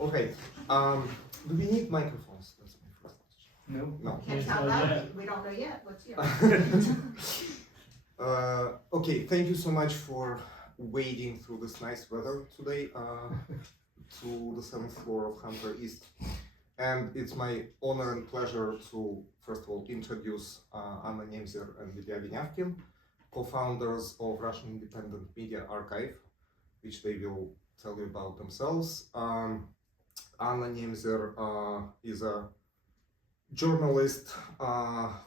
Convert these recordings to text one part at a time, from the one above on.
Okay. Do we need microphones? That's my first question. No. No. Can't Yes, tell yeah. that, we don't know yet, what's yours? Okay, thank you so much for wading through this nice weather today to the 7th floor of Hunter East. And it's my honor and pleasure to, first of all, introduce Anna Nemzer and Ilia Veniavkin, co-founders of Russian Independent Media Archive, which they will tell you about themselves. Anna Nemzer is a journalist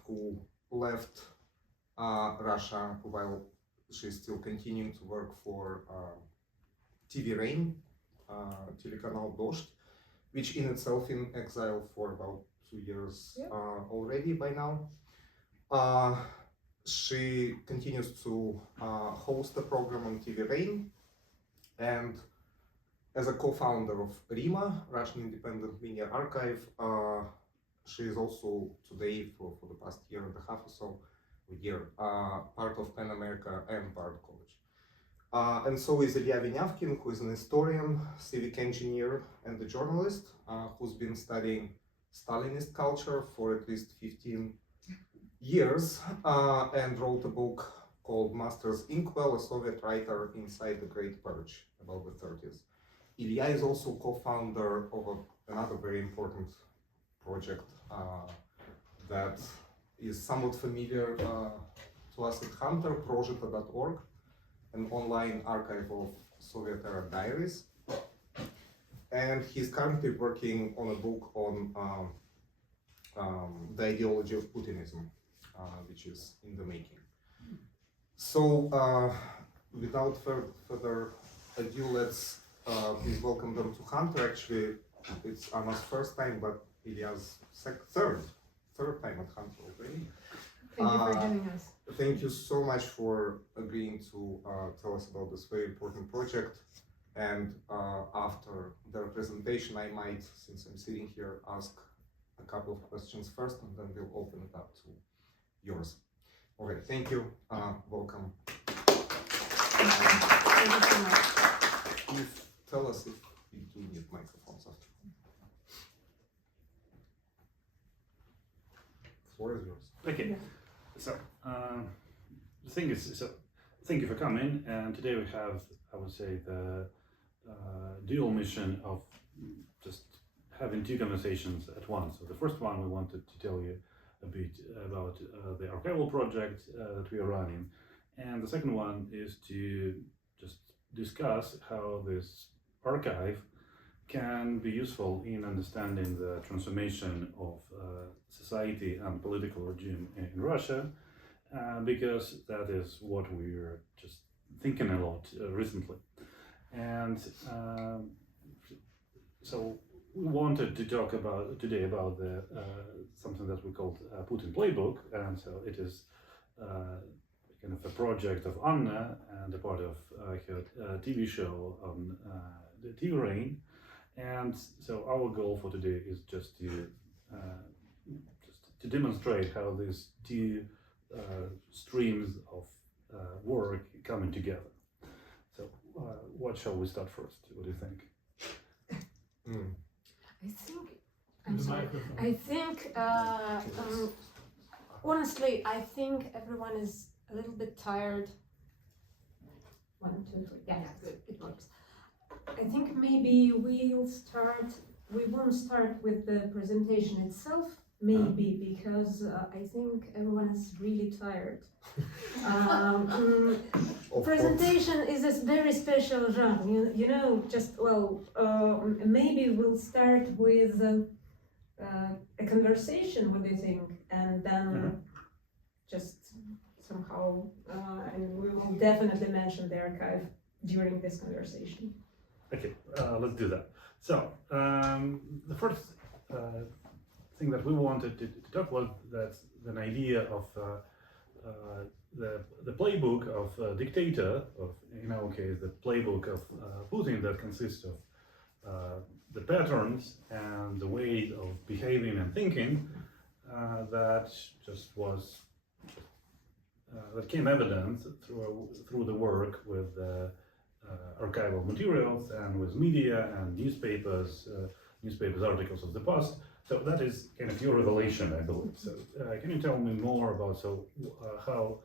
who left Russia while she's still continuing to work for TV Rain, telecanal Dozhd, which in itself in exile for about 2 years already by now. She continues to host a program on TV Rain, and as a co-founder of RIMA, Russian Independent Media Archive, she is also today, for the past year and a half or so, part of Pan America and Bard College. And so is Ilia Veniavkin, who is an historian, civic engineer, and a journalist who's been studying Stalinist culture for at least 15 years and wrote a book called Master's Inkwell, a Soviet writer inside the Great Purge about the 30s. Ilia is also co-founder of another very important project that is somewhat familiar to us at Hunter, Projeta.org, an online archive of Soviet-era diaries. And he's currently working on a book on the ideology of Putinism, which is in the making. So, without further ado, let's please welcome them to Hunter. Actually, it's Anna's first time, but Ilia's third time at Hunter already. Thank you for having us. Thank you so much for agreeing to tell us about this very important project. And after their presentation, I might, since I'm sitting here, ask a couple of questions first, and then we'll open it up to yours. Okay, thank you. Welcome. Thank you so much. Please tell us if we do need microphones after. The floor is yours. Okay. Yeah. So the thing is, so thank you for coming. And today we have, I would say, the dual mission of just having two conversations at once. So the first one, we wanted to tell you a bit about the archival project that we are running, and the second one is to just discuss how this archive can be useful in understanding the transformation of society and political regime in Russia, because that is what we're just thinking a lot recently. And so we wanted to talk about today about the something that we called Putin playbook, and so it is kind of a project of Anna and a part of her TV show on the TV Rain. And so our goal for today is just to demonstrate how these two streams of work coming together. So what shall we start first? What do you think? I think, honestly, I think everyone is a little bit tired. 1, 2, 3, yeah, good, it works. I think maybe we won't start with the presentation itself, maybe, because I think everyone is really tired. Presentation is a very special genre, you know, just, well, maybe we'll start with a conversation, what do you think? And then just somehow, and we will definitely mention the archive during this conversation. Okay, let's do that. So the first thing that we wanted to talk about, that's an idea of the playbook of a dictator, of, in our case, the playbook of Putin, that consists of the patterns and the way of behaving and thinking that just was that came evident through the work with archival materials and with media and newspapers, newspapers articles of the past. So that is kind of your revelation, I believe. So can you tell me more about how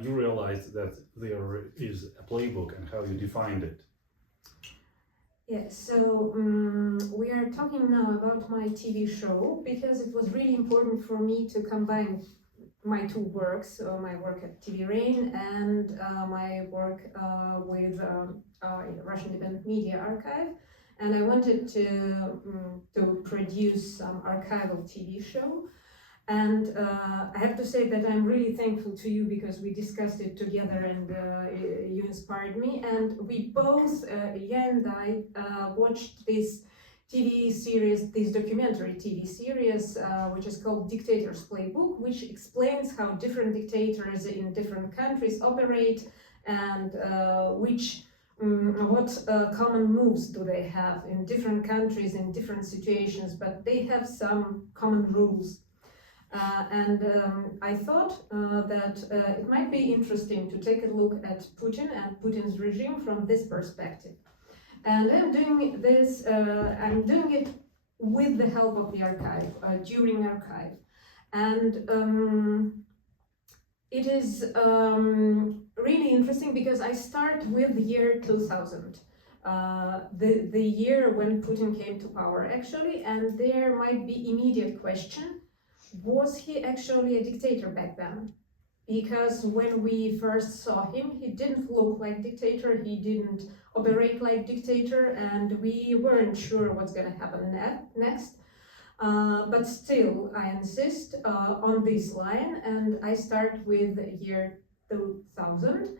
you realized that there is a playbook and how you defined it? Yes, so we are talking now about my TV show because it was really important for me to combine my two works, so my work at TV Rain and my work with Russian Independent Media Archive. And I wanted to produce some archival TV show. And I have to say that I'm really thankful to you because we discussed it together and you inspired me. And we both, Ilia and I, watched this TV series, this documentary TV series, which is called Dictator's Playbook, which explains how different dictators in different countries operate and what common moves do they have in different countries, in different situations, but they have some common rules. I thought that it might be interesting to take a look at Putin and Putin's regime from this perspective. And I'm doing this, I'm doing it with the help of the archive, during archive. And it is really interesting because I start with the year 2000. The year when Putin came to power actually, and there might be immediate question, was he actually a dictator back then? Because when we first saw him, he didn't look like dictator, he didn't operate like dictator, and we weren't sure what's gonna happen next. But still, I insist on this line, and I start with year 2000.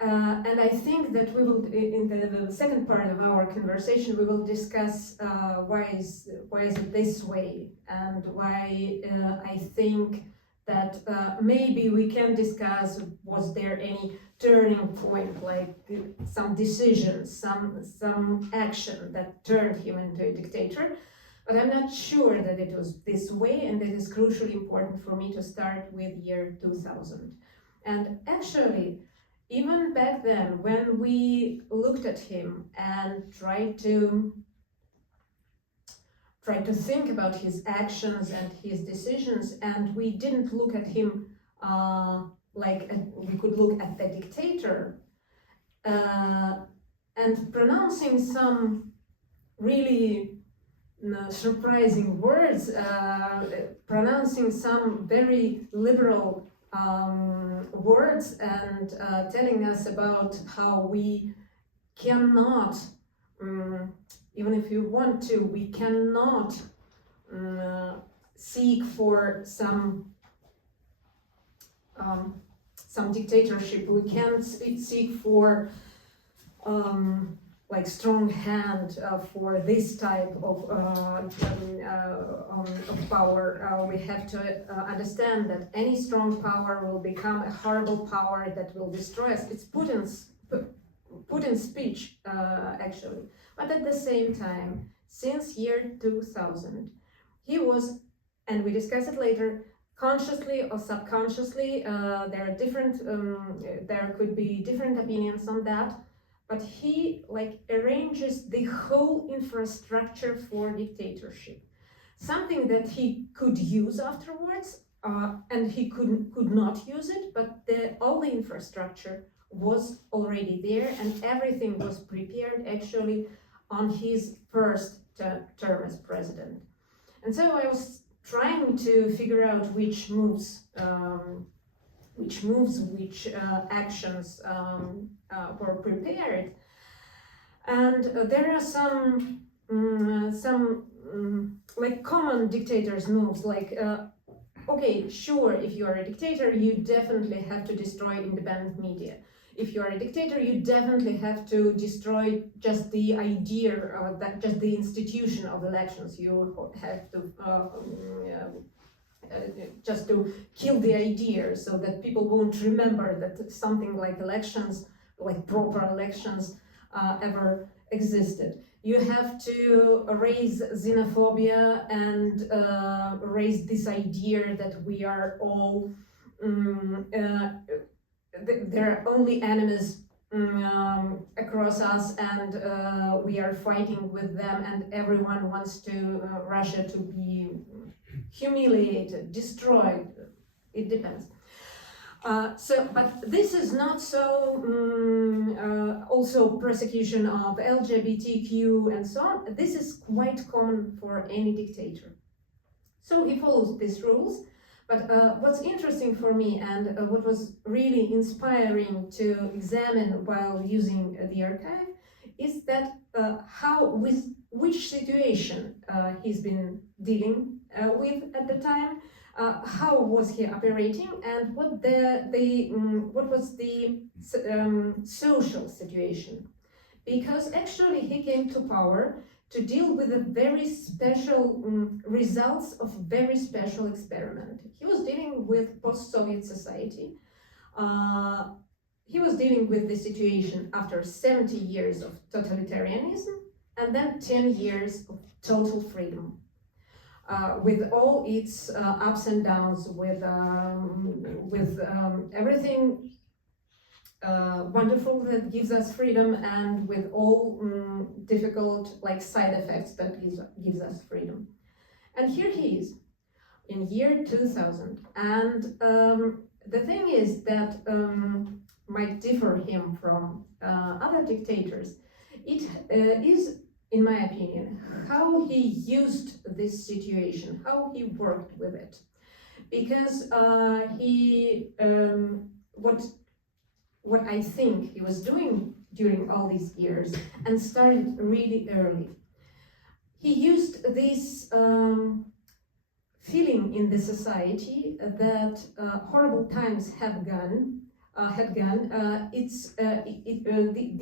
And I think that we will, in the second part of our conversation, we will discuss why is it this way, and why I think that maybe we can discuss, was there any turning point, like some decision, some action that turned him into a dictator. But I'm not sure that it was this way, and it is crucially important for me to start with year 2000. And actually, even back then, when we looked at him and tried to think about his actions and his decisions, and we didn't look at him like we could look at the dictator, and pronouncing some really surprising words, pronouncing some very liberal words, and telling us about how we cannot, even if you want to, we cannot seek for some dictatorship. We can't seek for like strong hand for this type of power. We have to understand that any strong power will become a horrible power that will destroy us. It's Putin's speech, actually. But at the same time, since year 2000, he was, and we discuss it later, consciously or subconsciously, there are different, there could be different opinions on that, but he like arranges the whole infrastructure for dictatorship. Something that he could use afterwards, and he could not use it, but all the infrastructure was already there, and everything was prepared actually on his first term as president. And so I was trying to figure out which moves, which actions were prepared, and there are some like common dictators' moves, like okay, sure, if you are a dictator, you definitely have to destroy independent media. If you are a dictator, you definitely have to destroy just the idea, that just the institution of elections. You have to just to kill the idea, so that people won't remember that something like elections, like proper elections, ever existed. You have to raise xenophobia and raise this idea that we are all there are only enemies across us, and we are fighting with them, and everyone wants to Russia to be humiliated, destroyed. It depends. But this is not so. Also, persecution of LGBTQ and so on. This is quite common for any dictator. So he follows these rules. But what's interesting for me, and what was really inspiring to examine while using the archive, is that with which situation he's been dealing with at the time, how was he operating, and what was the social situation. Because actually he came to power to deal with a very special results of very special experiment. He was dealing with post-Soviet society. He was dealing with the situation after 70 years of totalitarianism and then 10 years of total freedom. With all its ups and downs, with everything wonderful that gives us freedom, and with all difficult side effects that gives us freedom. And here he is in year 2000, and the thing is that might differ him from other dictators. It is, in my opinion, how he used this situation, how he worked with it, because what I think he was doing during all these years, and started really early. He used this feeling in the society that horrible times had gone.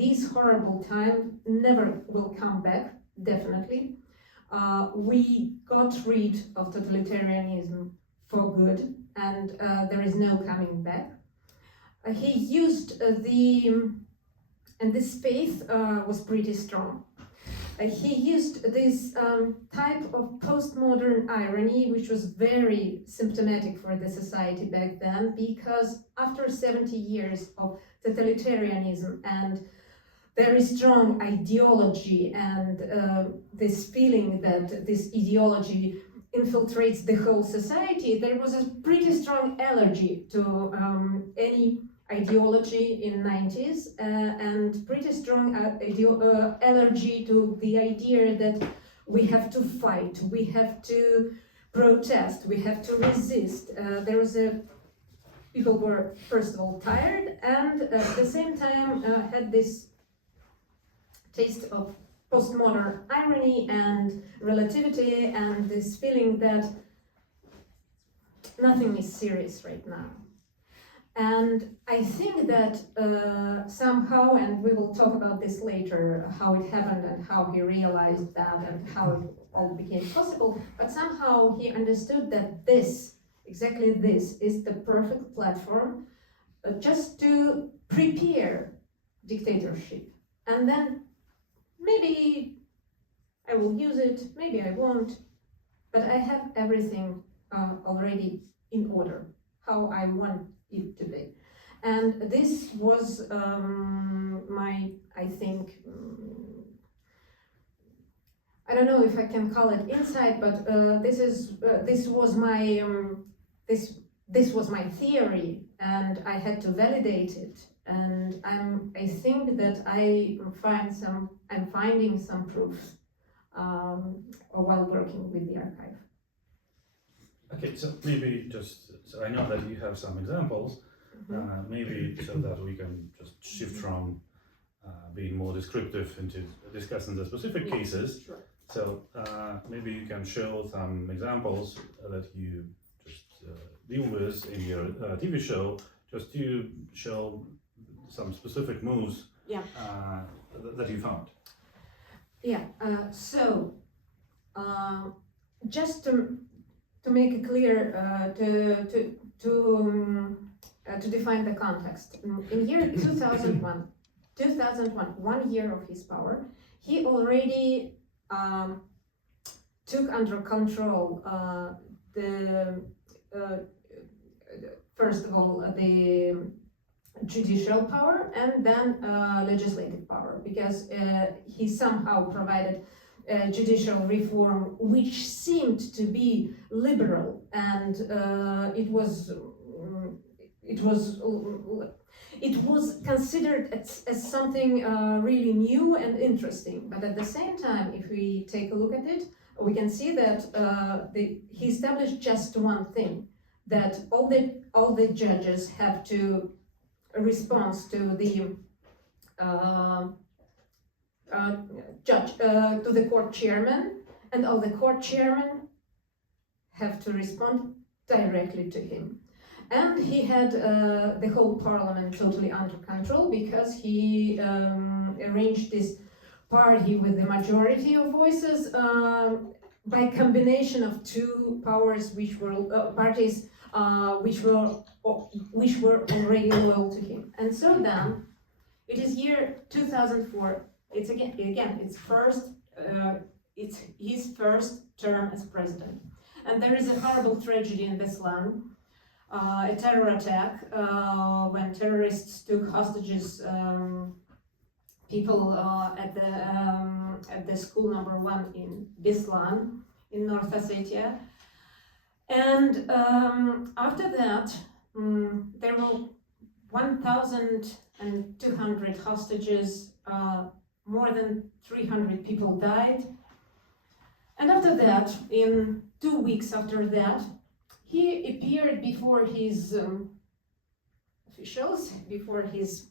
These horrible times never will come back, definitely. We got rid of totalitarianism for good, and there is no coming back. He used and this faith was pretty strong. He used this type of postmodern irony, which was very symptomatic for the society back then, because after 70 years of totalitarianism and very strong ideology, and this feeling that this ideology infiltrates the whole society, there was a pretty strong allergy to any ideology in 90s, and pretty strong allergy to the idea that we have to fight, we have to protest, we have to resist. People were first of all tired, and at the same time had this taste of postmodern irony and relativity, and this feeling that nothing is serious right now. And I think that somehow, and we will talk about this later, how it happened and how he realized that and how it all became possible, but somehow he understood that exactly this is the perfect platform just to prepare dictatorship. And then maybe I will use it, maybe I won't, but I have everything already in order, how I want it to be. And this was I think, I don't know if I can call it insight, but this was my theory, and I had to validate it. And I think that I'm finding some proofs while working with the archive. Okay, so maybe so I know that you have some examples, maybe so that we can just shift from being more descriptive into discussing the specific cases. Sure. So maybe you can show some examples that you just deal with in your TV show, just to show some specific moves that you found. Yeah, just to make it clear, to define the context. In year 2001, 1 year of his power, he already took under control first of all the judicial power and then legislative power, because he somehow provided judicial reform which seemed to be liberal, and it was considered as something really new and interesting. But at the same time, if we take a look at it, we can see that he established just one thing, that all the judges have to respond to the to the court chairman, and all the court chairmen have to respond directly to him. And he had the whole parliament totally under control, because he arranged this party with the majority of voices by combination of two powers, which were parties which were already loyal to him. And so then, it is year 2004. It's it's his first term as president, and there is a horrible tragedy in this land. A terror attack when terrorists took hostages people at the school number 1 in Beslan in North Ossetia, and after that there were 1,200 hostages. More than 300 people died, and after that, in 2 weeks after that, he appeared before his officials, before his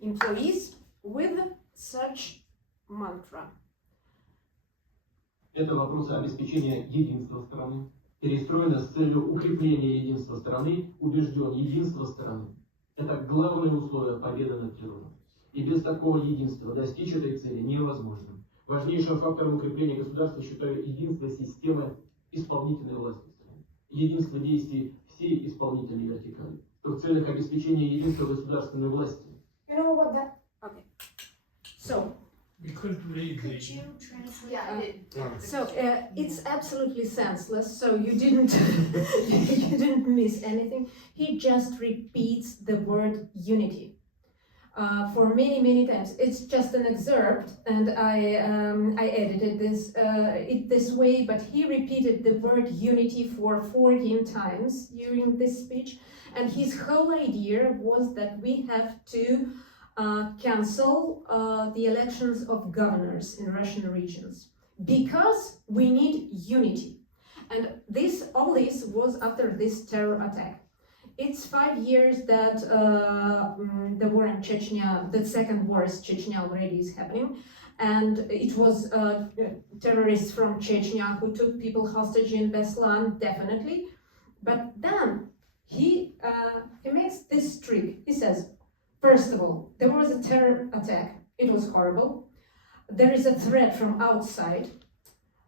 employees, with such mantra. Это вопрос обеспечения единства страны, перестроено с целью укрепления единства страны, убежден единство страны. Это главное условие победы над террором. И без такого единства достичь этой цели невозможно. Важнейшим фактором укрепления государства считаю единство системы исполнительной власти страны. Единство действий всей исполнительной вертикали. В целях обеспечения единства государственной власти. You know what that? Okay. So. We couldn't read Could the. you translate? Yeah. So it's absolutely senseless. So you didn't you didn't miss anything. He just repeats the word unity for many times. It's just an excerpt, and I edited this way. But he repeated the word unity for 14 times during this speech, and his whole idea was that we have to cancel the elections of governors in Russian regions, because we need unity. And all this was after this terror attack. It's 5 years that the war in Chechnya, the second war in Chechnya already is happening, and it was terrorists from Chechnya who took people hostage in Beslan, definitely. But then he makes this trick. He says, first of all, there was a terror attack. It was horrible. There is a threat from outside.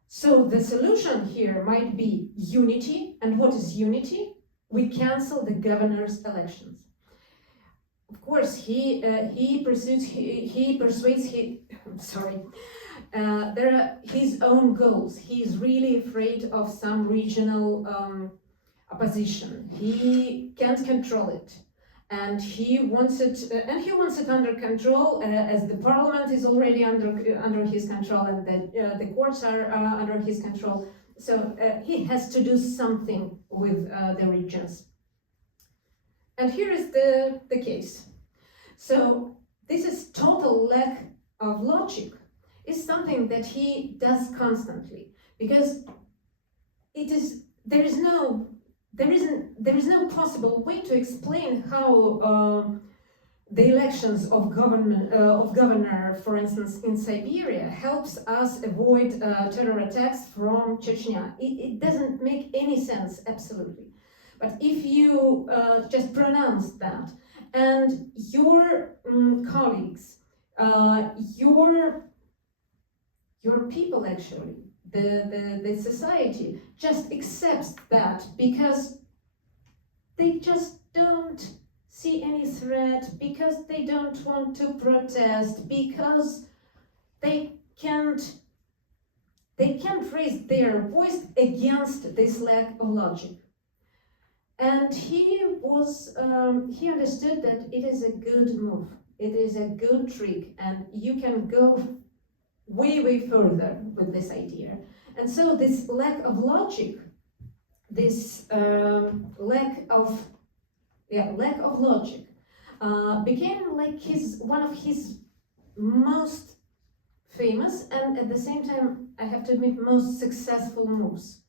So the solution here might be unity. And what is unity? We cancel the governor's elections. Of course, he persuades his own goals. He's really afraid of some regional opposition. He can't control it. And he wants it under control, as the parliament is already under his control, and the courts are under his control. So he has to do something with the regions. And here is the case. So this is total lack of logic. It's something that he does constantly, because there is no possible way to explain how the elections of governor, for instance, in Siberia, helps us avoid terror attacks from Chechnya. It doesn't make any sense, absolutely. But if you just pronounce that, and your colleagues, your people actually, the society just accepts that, because they just don't see any threat, because they don't want to protest, because they can't raise their voice against this lack of logic. And he understood that it is a good move, it is a good trick, and you can go way further with this idea. And so this lack of logic, this lack of logic, became like one of his most famous and at the same time, I have to admit, most successful moves.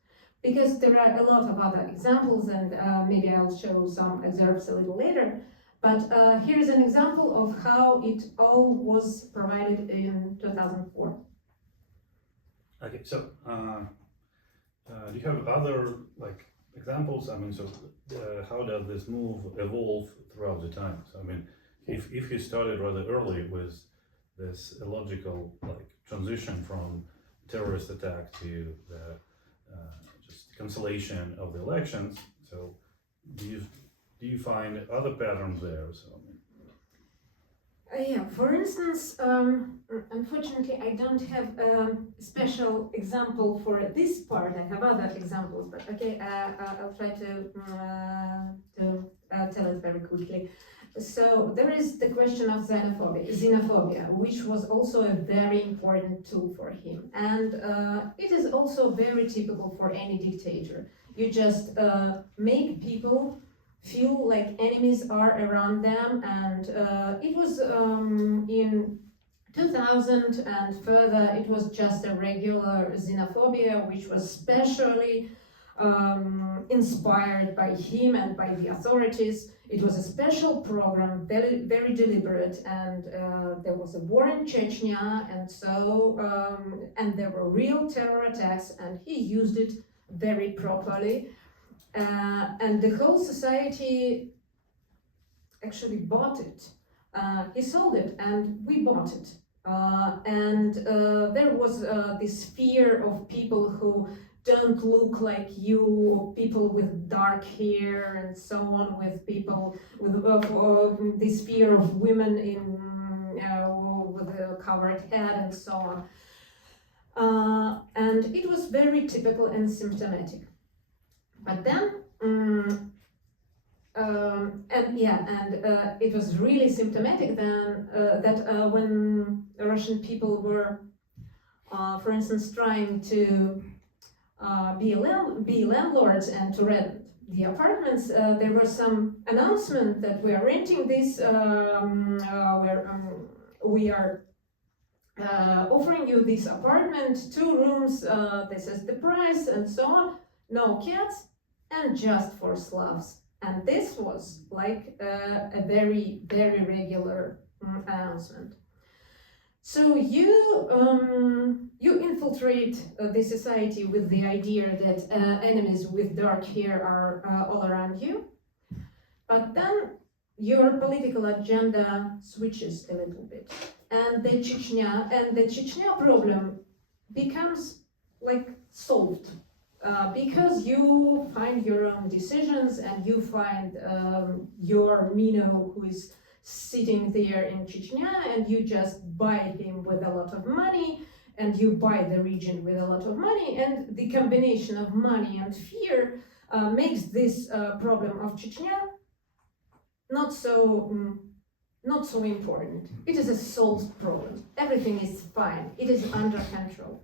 Because there are a lot of other examples, and maybe I'll show some excerpts a little later. But here's an example of how it all was provided in 2004. Okay, so do you have other examples? I mean, so how does this move evolve throughout the time? So I mean, if you started rather early with this illogical transition from terrorist attack to the just cancellation of the elections, so do you find other patterns there? So Yeah, for instance, unfortunately, I don't have a special example for this part. I have other examples, but okay, I'll try to tell it very quickly. So there is the question of xenophobia, which was also a very important tool for him. And it is also very typical for any dictator. You just make people feel like enemies are around them, and it was in 2000 and further, it was just a regular xenophobia, which was specially inspired by him and by the authorities. It was a special program, very deliberate, and there was a war in Chechnya, and so and there were real terror attacks, and he used it very properly. And the whole society actually bought it. He sold it, and we bought it. And there was this fear of people who don't look like you, people with dark hair, and so on, with people with this fear of women in with a covered head, and so on. And it was very typical and symptomatic. But then, it was really symptomatic then that when Russian people were, for instance, trying to be landlords and to rent the apartments, there was some announcement that we are renting this, we are offering you this apartment, 2 rooms, this is the price, and so on. No cats, and just for Slavs. And this was like a very regular announcement. So you infiltrate the society with the idea that enemies with dark hair are all around you, but then your political agenda switches a little bit, and the Chechnya problem becomes like solved. Because you find your own decisions, and you find your Mino who is sitting there in Chechnya, and you just buy him with a lot of money, and you buy the region with a lot of money, and the combination of money and fear makes this problem of Chechnya not so important. It is a solved problem. Everything is fine. It is under control.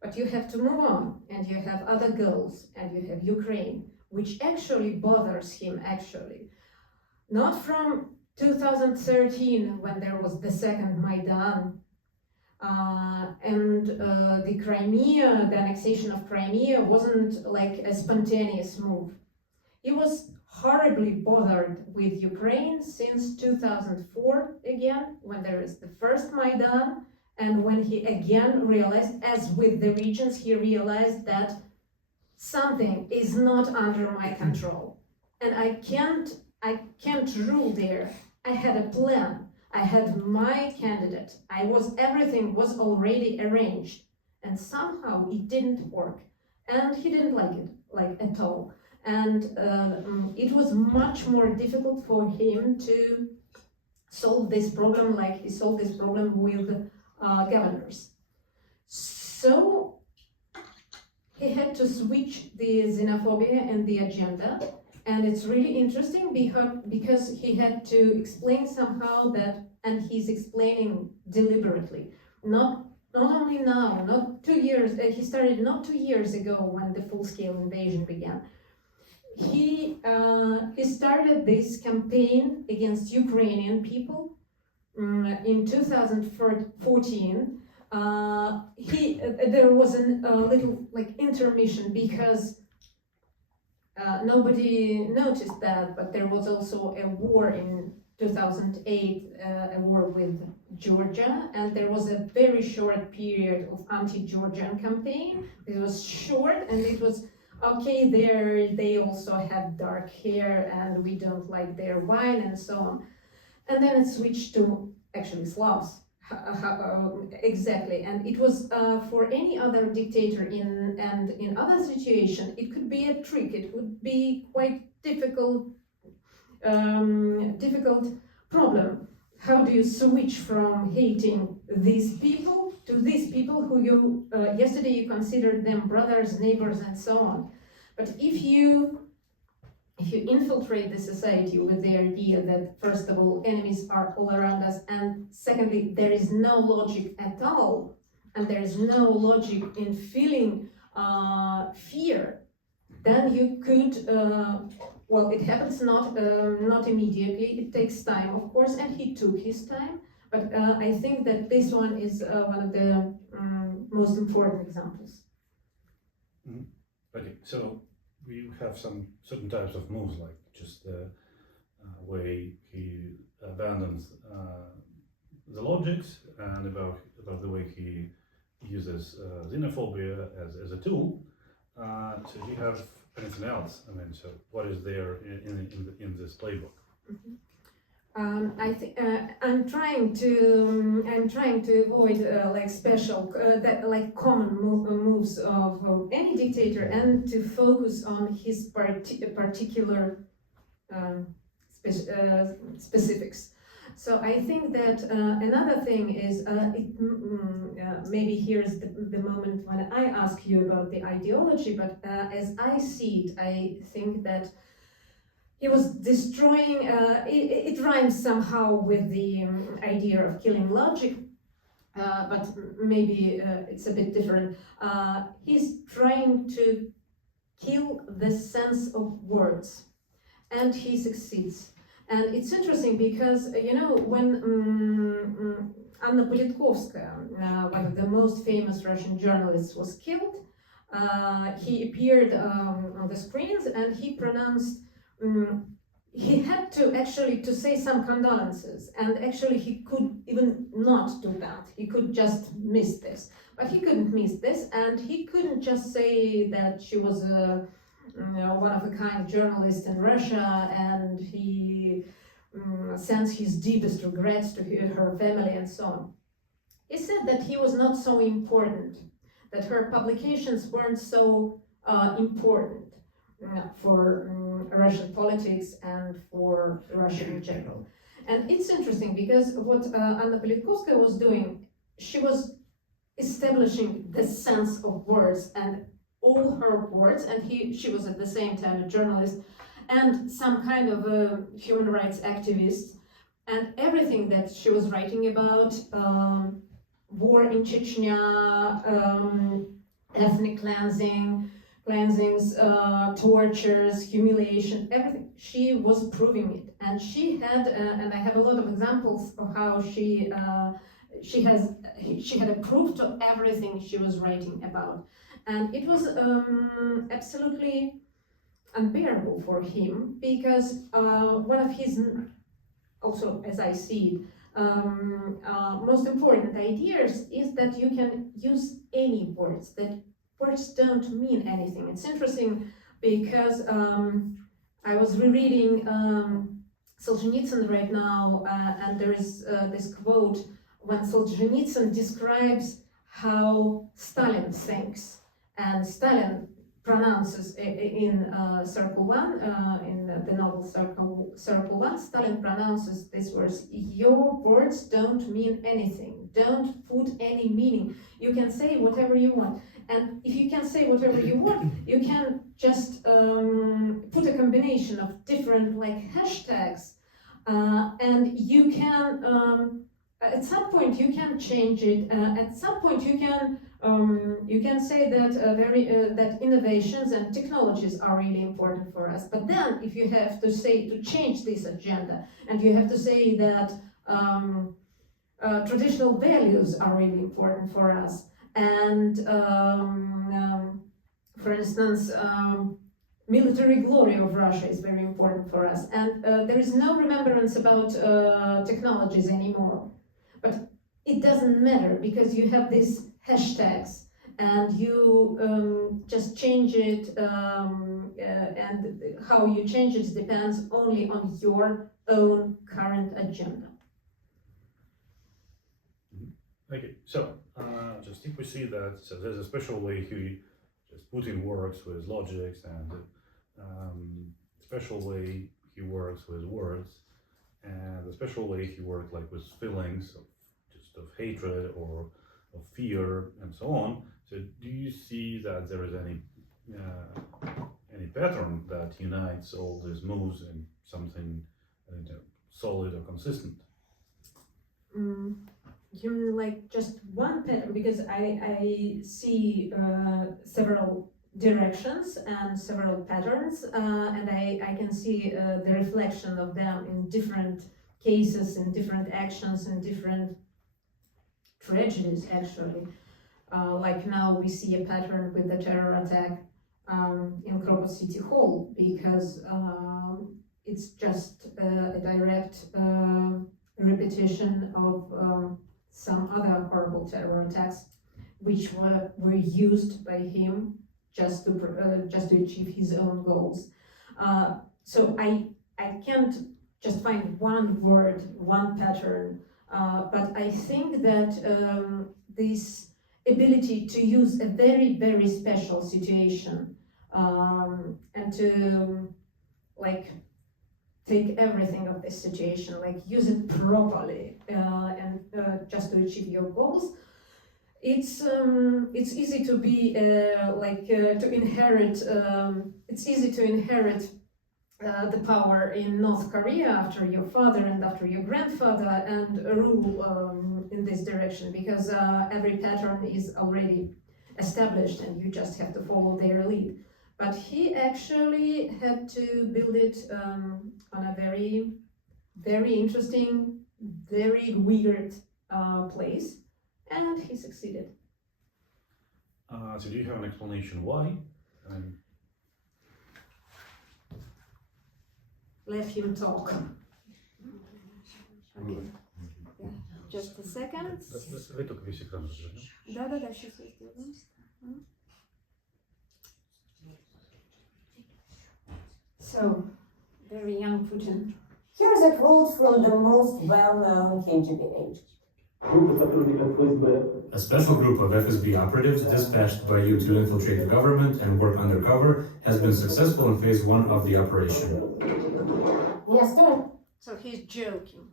But you have to move on, and you have other goals, and you have Ukraine, which actually bothers him, Not from 2013, when there was the second Maidan, and the Crimea, the annexation of Crimea wasn't like a spontaneous move. He was horribly bothered with Ukraine since 2004, again, when there is the first Maidan, and when he again realized, as with the regions, he realized that something is not under my control, and I can't rule there. I had a plan. I had my candidate. Everything was already arranged, and somehow it didn't work, and he didn't like it, at all. And it was much more difficult for him to solve this problem like he solved this problem with governors. So he had to switch the xenophobia and the agenda. And it's really interesting because he had to explain somehow that, and he's explaining deliberately, not only now, not 2 years, he started not 2 years ago when the full-scale invasion began. He started this campaign against Ukrainian people in 2014. There was a little intermission because nobody noticed that, but there was also a war in 2008, a war with Georgia, and there was a very short period of anti-Georgian campaign. It was short, and it was okay. They also have dark hair, and we don't like their wine, and so on. And then it switched to actually Slavs. Exactly, and it was for any other dictator in other situation, it could be a trick. It would be quite difficult problem. How do you switch from hating these people to these people who you yesterday you considered them brothers, neighbors, and so on? But if you infiltrate the society with the idea that, first of all, enemies are all around us, and secondly, there is no logic at all, and there is no logic in feeling fear, then you could, well, it happens not immediately, it takes time, of course, and he took his time, but I think that this one is one of the most important examples. Mm-hmm. Okay, so we have some certain types of moves, like just the way he abandons the logics, and about the way he uses xenophobia as a tool. So do you have anything else? I mean, so what is there in this playbook? Mm-hmm. I think I'm trying to avoid like special that like common moves of any dictator, and to focus on his particular specifics. So I think that another thing is maybe here's the moment when I ask you about the ideology, but as I see it, I think that he was destroying, it rhymes somehow with the idea of killing logic, but maybe it's a bit different. He's trying to kill the sense of words, and he succeeds. And it's interesting because, you know, when Anna Politkovskaya, one of the most famous Russian journalists, was killed, he appeared on the screens and he pronounced he had to actually to say some condolences, and actually he could even not do that. He could just miss this, but he couldn't miss this, and he couldn't just say that she was a one of a kind journalist in Russia, and he sends his deepest regrets to her family and so on. He said that he was not so important, that her publications weren't so important for Russian politics and for Russia in general. And it's interesting because what Anna Politkovskaya was doing, she was establishing the sense of words and all her words, and she was at the same time a journalist and some kind of a human rights activist, and everything that she was writing about, war in Chechnya, ethnic cleansings, tortures, humiliation, everything. She was proving it, and she had, and I have a lot of examples of how she had a proof to everything she was writing about, and it was absolutely unbearable for him because one of his, also as I see it, most important ideas is that you can use any words, that words don't mean anything. It's interesting because I was rereading Solzhenitsyn right now, and there is this quote when Solzhenitsyn describes how Stalin thinks, and Stalin pronounces in Circle 1, in the novel Circle 1, Stalin pronounces these words: your words don't mean anything, don't put any meaning, you can say whatever you want. And if you can say whatever you want, you can just put a combination of different like hashtags, and you can at some point you can change it. At some point you can say that that innovations and technologies are really important for us. But then if you have to say to change this agenda, and you have to say that traditional values are really important for us, and for instance, military glory of Russia is very important for us, and there is no remembrance about technologies anymore. But it doesn't matter, because you have these hashtags, and you just change it, and how you change it depends only on your own current agenda. Okay, so just if we see that, so there's a special way Putin works with logics, and special way he works with words, and the special way he works like with feelings of hatred or of fear and so on. So do you see that there is any pattern that unites all these moves in something solid or consistent? You mean like just one pattern? Because I see several directions and several patterns, and I can see the reflection of them in different cases, in different actions, in different tragedies actually. Like now we see a pattern with the terror attack in Kropot City Hall, because it's just a direct repetition of some other horrible terror attacks which were used by him just to achieve his own goals. So I can't just find one word, one pattern, but I think that this ability to use a very, very special situation and to like take everything of this situation, like use it properly and just to achieve your goals. It's easy to be to inherit. It's easy to inherit the power in North Korea after your father and after your grandfather, and rule in this direction, because every pattern is already established and you just have to follow their lead. But he actually had to build it on a very, very interesting, very weird place, and he succeeded. So do you have an explanation why? Let him talk. Okay. Yeah. Just a second. Вы только весь экран развернешь. Да, сейчас я сделаю. So, very young Putin. Here is a quote from the most well-known KGB agent. A special group of FSB operatives dispatched by you to infiltrate the government and work undercover has been successful in phase 1 of the operation. Yes, go ahead. So he's joking.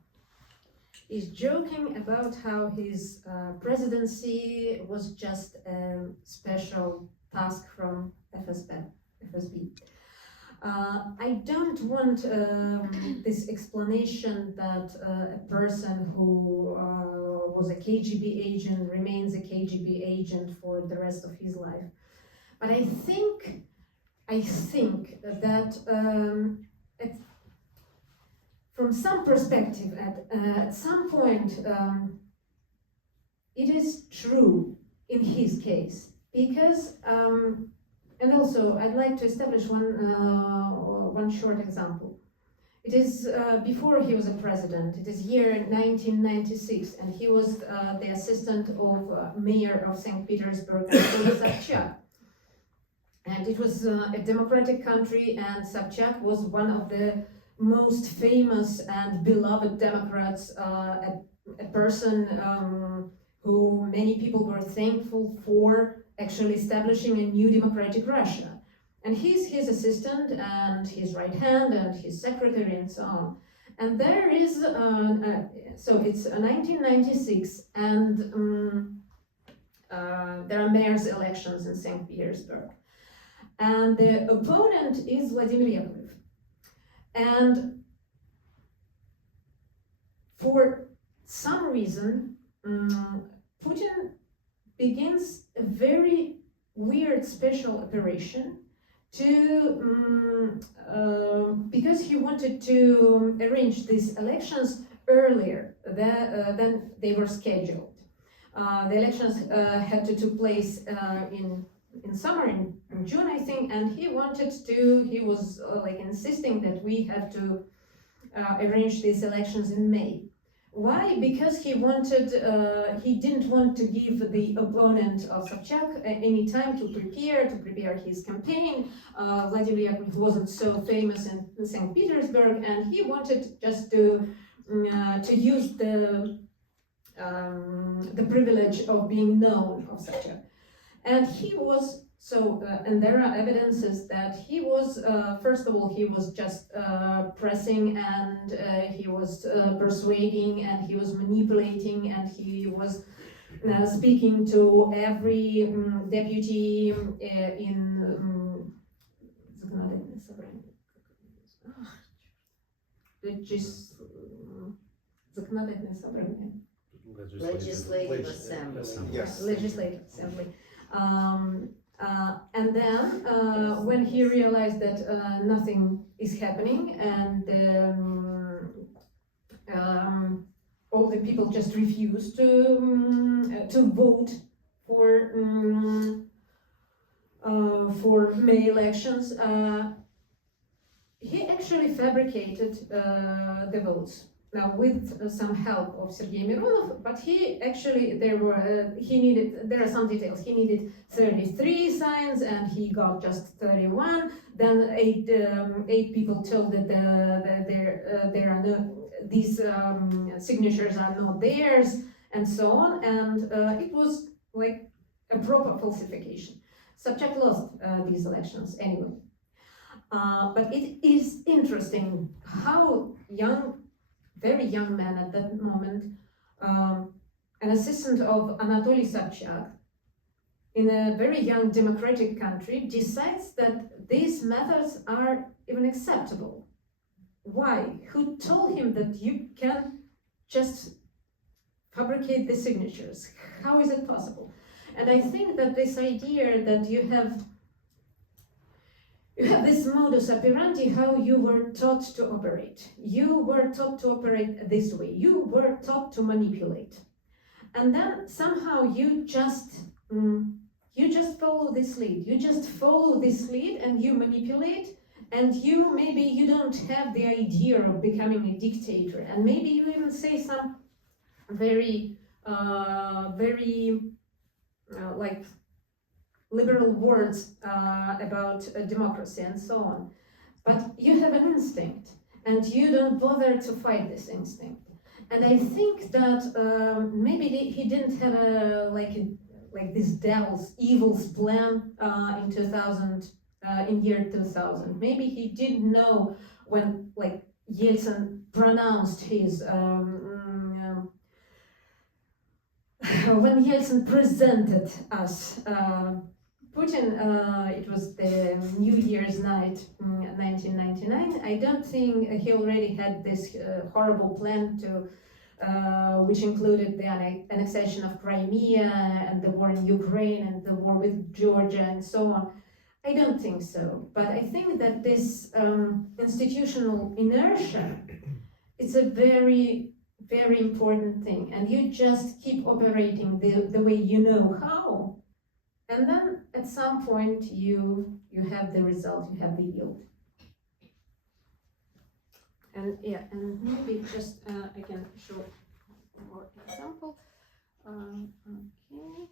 He's joking about how his presidency was just a special task from FSB. I don't want this explanation that a person who was a KGB agent remains a KGB agent for the rest of his life. But I think that from some perspective, at some point, it is true in his case, because and also I'd like to establish one short example. It is before he was a president. It is year 1996, and he was the assistant of mayor of St. Petersburg, Sobchak. And it was a democratic country, and Sobchak was one of the most famous and beloved Democrats, a person who many people were thankful for actually establishing a new democratic Russia. And he's his assistant and his right hand and his secretary and so on. And there is, so it's 1996, and there are mayor's elections in St. Petersburg. And the opponent is Vladimir Yakovlev. And for some reason, Putin begins a very weird special operation because he wanted to arrange these elections earlier than they were scheduled. The elections had to take place in summer, in June, I think, and he was like insisting that we have to arrange these elections in May. Why? Because he didn't want to give the opponent of Sobchak any time to prepare his campaign. Vladimir Yakovlev wasn't so famous in St. Petersburg, and he wanted just to use the privilege of being known of Sobchak. And he was and there are evidences that he was, first of all, he was just pressing, and he was persuading, and he was manipulating, and he was speaking to every deputy in Legislative Assembly. Yes. Legislative Assembly. And then when he realized that nothing is happening, and all the people just refused to vote for May elections, he actually fabricated the votes. Now, with some help of Sergei Mironov, but he actually, there are some details. He needed 33 signs, and he got just 31. Then eight people told that there are no, these signatures are not theirs, and so on. And it was like a proper falsification. Sobchak lost these elections anyway. But it is interesting how very young man at that moment, an assistant of Anatoly Sobchak, in a very young democratic country, decides that these methods are even acceptable. Why? Who told him that you can just fabricate the signatures? How is it possible? And I think that this idea that you have this modus operandi, how you were taught to operate. You were taught to operate this way. You were taught to manipulate. And then somehow you just follow this lead. You just follow this lead and you manipulate, and maybe you don't have the idea of becoming a dictator, and maybe you even say some very like liberal words about democracy and so on. But you have an instinct, and you don't bother to fight this instinct. And I think that maybe he didn't have like this devil's evil's plan in 2000, in year 2000. Maybe he didn't know when like Yeltsin pronounced his when Yeltsin presented us Putin, it was the New Year's night, 1999. I don't think he already had this horrible plan which included the annexation of Crimea and the war in Ukraine and the war with Georgia and so on. I don't think so. But I think that this institutional inertia, it's a very, very important thing. And you just keep operating the way you know how. And then at some point you have the result, you have the yield. And yeah, and maybe just I can show one more example. Okay,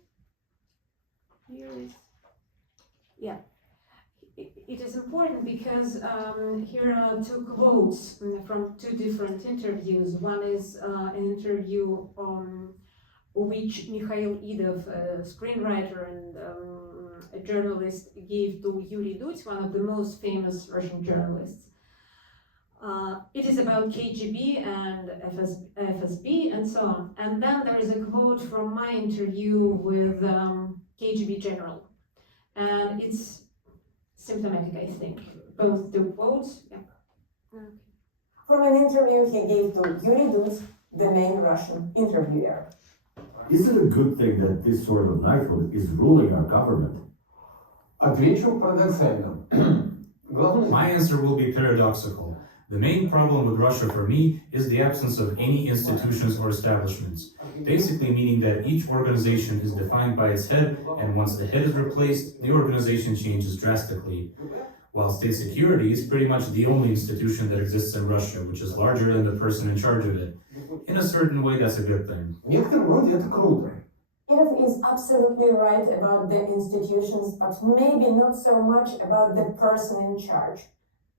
here is, yeah. It is important because here are two quotes from two different interviews. One is an interview which Mikhail Idov, a screenwriter and a journalist, gave to Yuri Dudь, one of the most famous Russian journalists. It is about KGB and FSB and so on. And then there is a quote from my interview with KGB general. And it's symptomatic, I think. Both the quotes, yeah. From an interview he gave to Yuri Dozhd, the main Russian interviewer. Is it a good thing that this sort of knighthood is ruling our government? Отвечу парадоксально. Главное... My answer will be paradoxical. The main problem with Russia for me is the absence of any institutions or establishments, basically meaning that each organization is defined by its head, and once the head is replaced, the organization changes drastically. While state security is pretty much the only institution that exists in Russia, which is larger than the person in charge of it. In a certain way, that's a good thing. В некотором роде это круто. Irov is absolutely right about the institutions, but maybe not so much about the person in charge.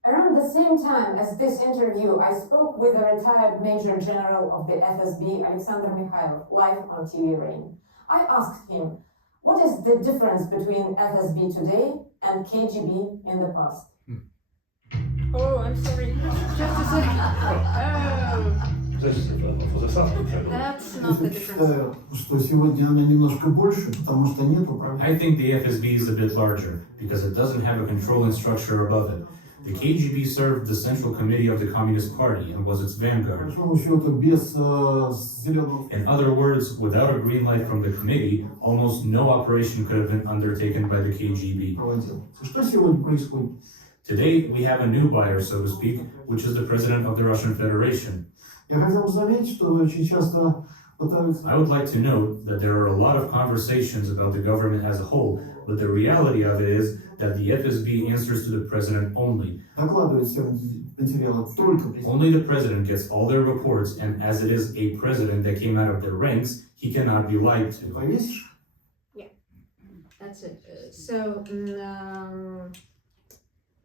Around the same time as this interview, I spoke with a retired Major General of the FSB, Alexander Mikhailov, live on TV Rain. I asked him, what is the difference between FSB today and KGB in the past? Oh, I'm sorry. Just a second. Oh, For the subject. that's not the difference. Считаю, что сегодня она немножко больше, потому что нет управления. I think the FSB is a bit larger, because it doesn't have a controlling structure above it. The KGB served the Central Committee of the Communist Party and was its По vanguard. большому счету, без зеленого... In other words, without a green light from the committee, almost no operation could have been undertaken by the KGB. проводил. Что сегодня происходит? Today, we have a new buyer, so to speak, which is the President of the Russian Federation. Я хотел бы заметить, что очень часто пытаются... I would like to note that there are a lot of conversations about the government as a whole, but the reality of it is that the FSB answers to the President only. Докладывать все материалы только президент. Only the President gets all their reports, and as it is a President that came out of their ranks, he cannot be lied to. Повесишь? That's it. So,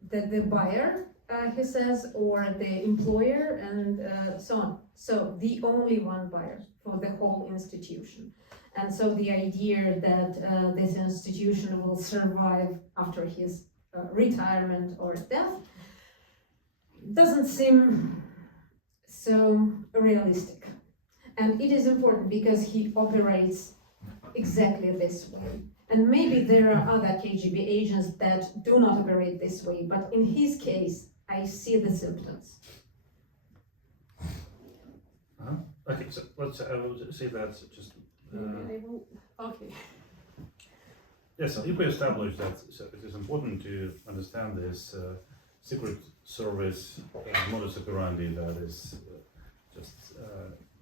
the buyer, he says, or the employer, and so on. So, the only one buyer for the whole institution. And so the idea that this institution will survive after his retirement or death doesn't seem so realistic. And it is important because he operates exactly this way. And maybe there are other KGB agents that do not operate this way, but in his case, I see the symptoms. Okay, so let's I would say that's just. Okay. Yes, so if we establish that, so it is important to understand this secret service modus operandi that is just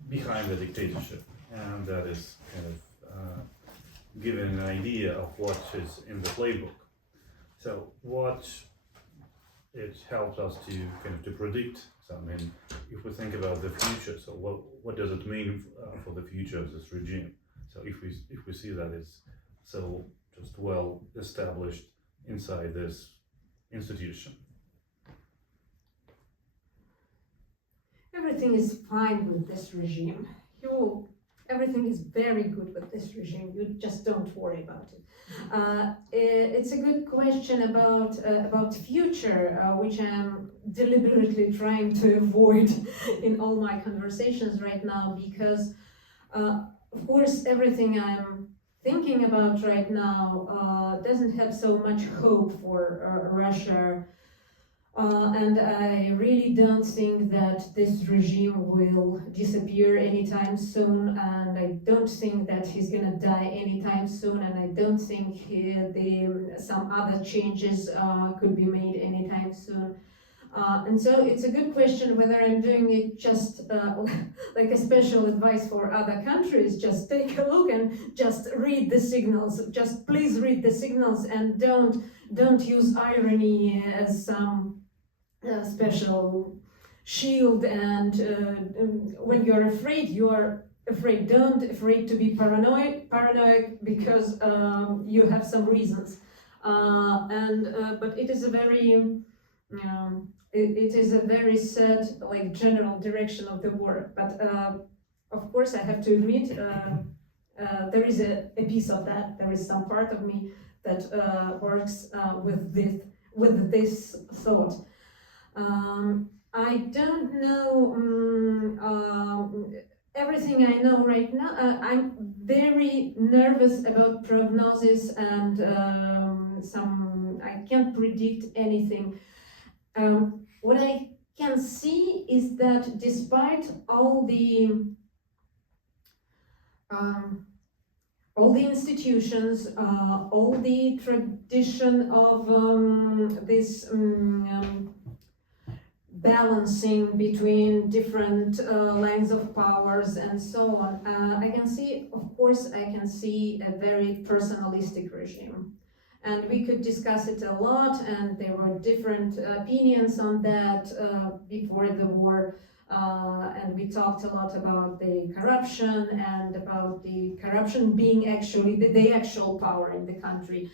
behind the dictatorship, and that is kind of giving an idea of what is in the playbook. So what it helps us to kind of to predict. So I mean, if we think about the future, so what does it mean for the future of this regime? So if we see that it's so just well established inside this institution. Everything is fine with this regime. Everything is very good with this regime. You just don't worry about it. It's a good question about future, which I'm deliberately trying to avoid in all my conversations right now, because of course everything I'm thinking about right now doesn't have so much hope for Russia. And I really don't think that this regime will disappear anytime soon, and I don't think that he's gonna die anytime soon, and I don't think some other changes could be made anytime soon. And so it's a good question whether I'm doing it just like a special advice for other countries. Just take a look and just read the signals. Just please read the signals and don't use irony as some special shield. And when you're afraid, you are afraid. Don't afraid to be paranoid because you have some reasons. But it is a very it is a very sad, like, general direction of the war. But of course, I have to admit, there is a piece of that. There is some part of me that works with this thought. I don't know everything I know right now. I'm very nervous about prognosis and I can't predict anything. What I can see is that despite all the institutions, all the tradition of this balancing between different lines of powers and so on, I can see, of course, I can see a very personalistic regime. And we could discuss it a lot, and there were different opinions on that before the war. And we talked a lot about the corruption and about the corruption being actually the actual power in the country.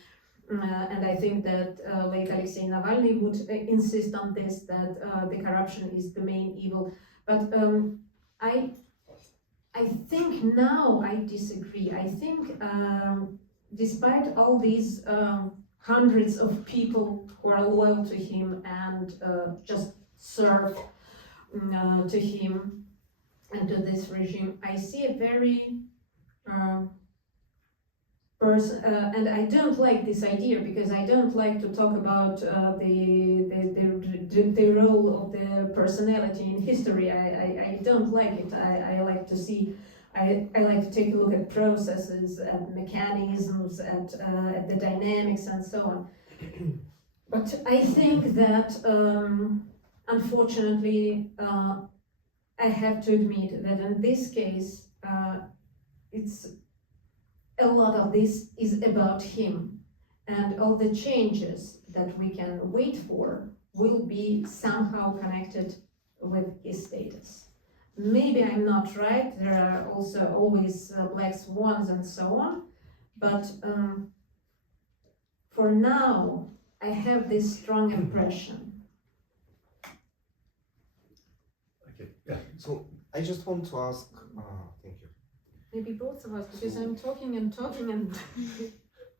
And I think that late Alexei Navalny would insist on this, that the corruption is the main evil. But I think now I disagree. I think despite all these hundreds of people who are loyal to him and just serve to him and to this regime, I see a very and I don't like this idea, because I don't like to talk about the role of the personality in history. I don't like it. I like to see. I like to take a look at processes, at mechanisms, at the dynamics and so on. But I think that unfortunately I have to admit that in this case it's a lot of this is about him, and all the changes that we can wait for will be somehow connected with his status. Maybe I'm not right, there are also always black swans and so on, but for now I have this strong impression. Okay, yeah. So I just want to ask, thank you. Maybe both of us, because I'm talking and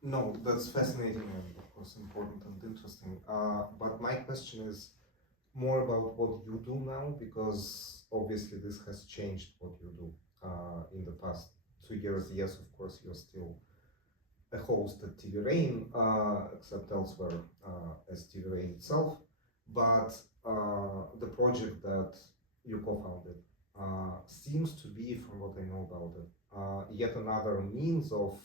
No, that's fascinating and of course important and interesting. But my question is more about what you do now, because obviously this has changed what you do in the past 2 years. Yes, of course, you're still a host at TV Rain, except elsewhere as TV Rain itself. But the project that you co-founded seems to be, from what I know about it, yet another means of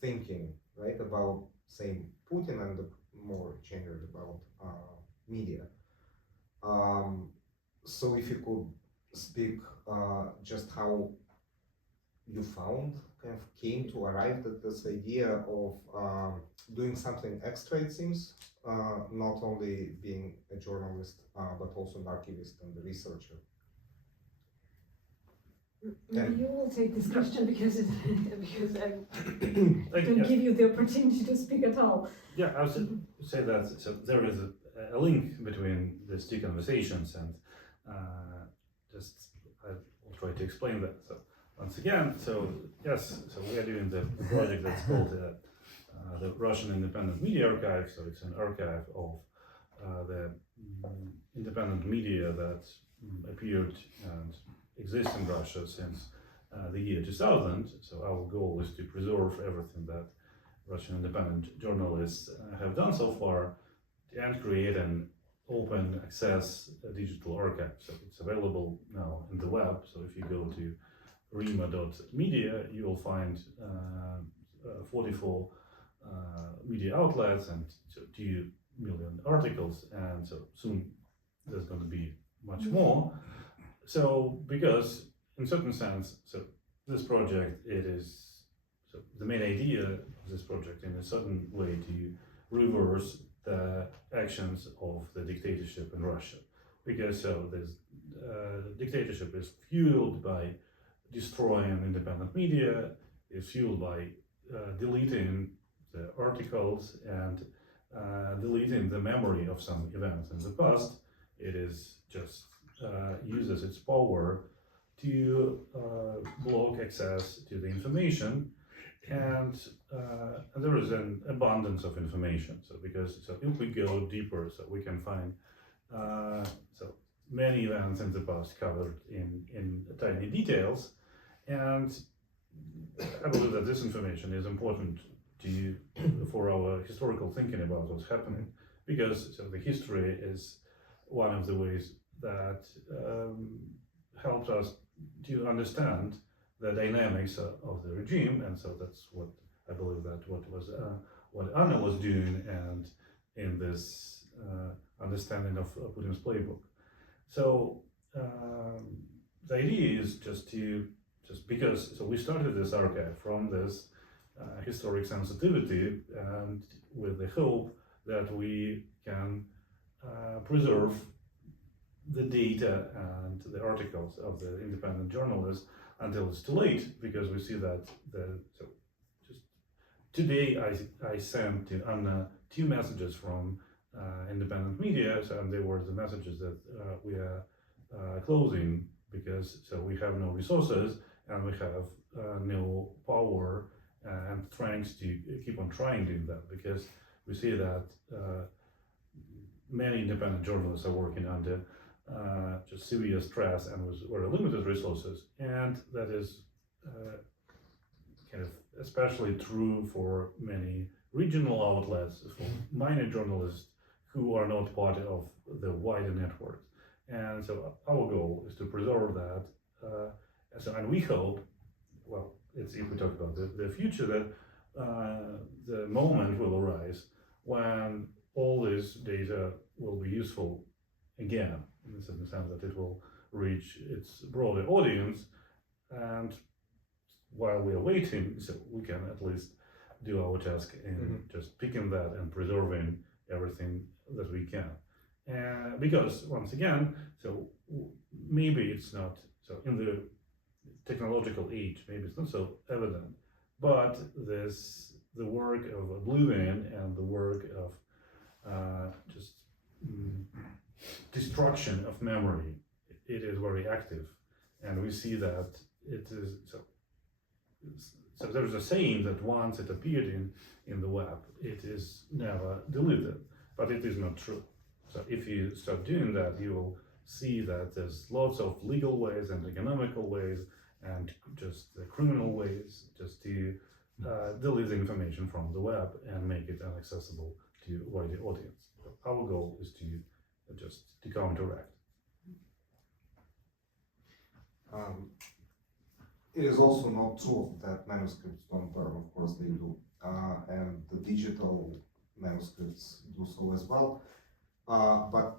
thinking, right, about, say, Putin and more generally about media. So if you could speak just how you came to arrive at this idea of doing something extra, it seems, not only being a journalist, but also an archivist and a researcher. Maybe you will take this question because I don't give you the opportunity to speak at all. Yeah, I would say that so there is a link between these two conversations, and I'll try to explain that. So once again, so yes, so we are doing the project that's called the Russian Independent Media Archive. So it's an archive of the independent media that appeared and exists in Russia since the year 2000. So our goal is to preserve everything that Russian independent journalists have done so far and create an open access digital archive. So it's available now in the web. So if you go to RIMA.media, you will find 44 media outlets and 2 million articles, and so soon there's going to be much more. So because in certain sense, so this project, so the main idea of this project in a certain way to reverse the actions of the dictatorship in Russia, because so this dictatorship is fueled by destroying independent media, is fueled by deleting the articles and deleting the memory of some events in the past. It is just uses its power to block access to the information, and there is an abundance of information. So if we go deeper, so we can find so many events in the past covered in tiny details, and I believe that this information is important for our historical thinking about what's happening, because the history is one of the ways that helps us to understand the dynamics of the regime, and so that's what I believe that what Anna was doing, and in this understanding of Putin's playbook. So the idea is just because we started this archive from this historic sensitivity, and with the hope that we can preserve the data and the articles of the independent journalists until it's too late, because we see that just today I sent to Anna 2 messages from independent media, and they were the messages that we are closing, because we have no resources and we have no power and strength to keep on trying doing that, because we see that many independent journalists are working under just severe stress and with very limited resources, and that is kind of especially true for many regional outlets, for minor journalists who are not part of the wider network. And so our goal is to preserve that, and we hope, well, if we talk about the future, that the moment will arise when all this data will be useful again, in the sense that it will reach its broader audience, and while we are waiting, so we can at least do our task in just picking that and preserving everything that we can. Because once again, so maybe it's not, so in the technological age, maybe it's not so evident, but the work of oblivion and the work of just destruction of memory, it is very active, and we see that it is so there's a saying that once it appeared in the web, it is never deleted, but it is not true. So if you start doing that, you will see that there's lots of legal ways and economical ways and just the criminal ways just to delete the information from the web and make it inaccessible to a wider audience. Our goal is to counteract. It is also not true that manuscripts don't burn. Of course they do, and the digital manuscripts do so as well. But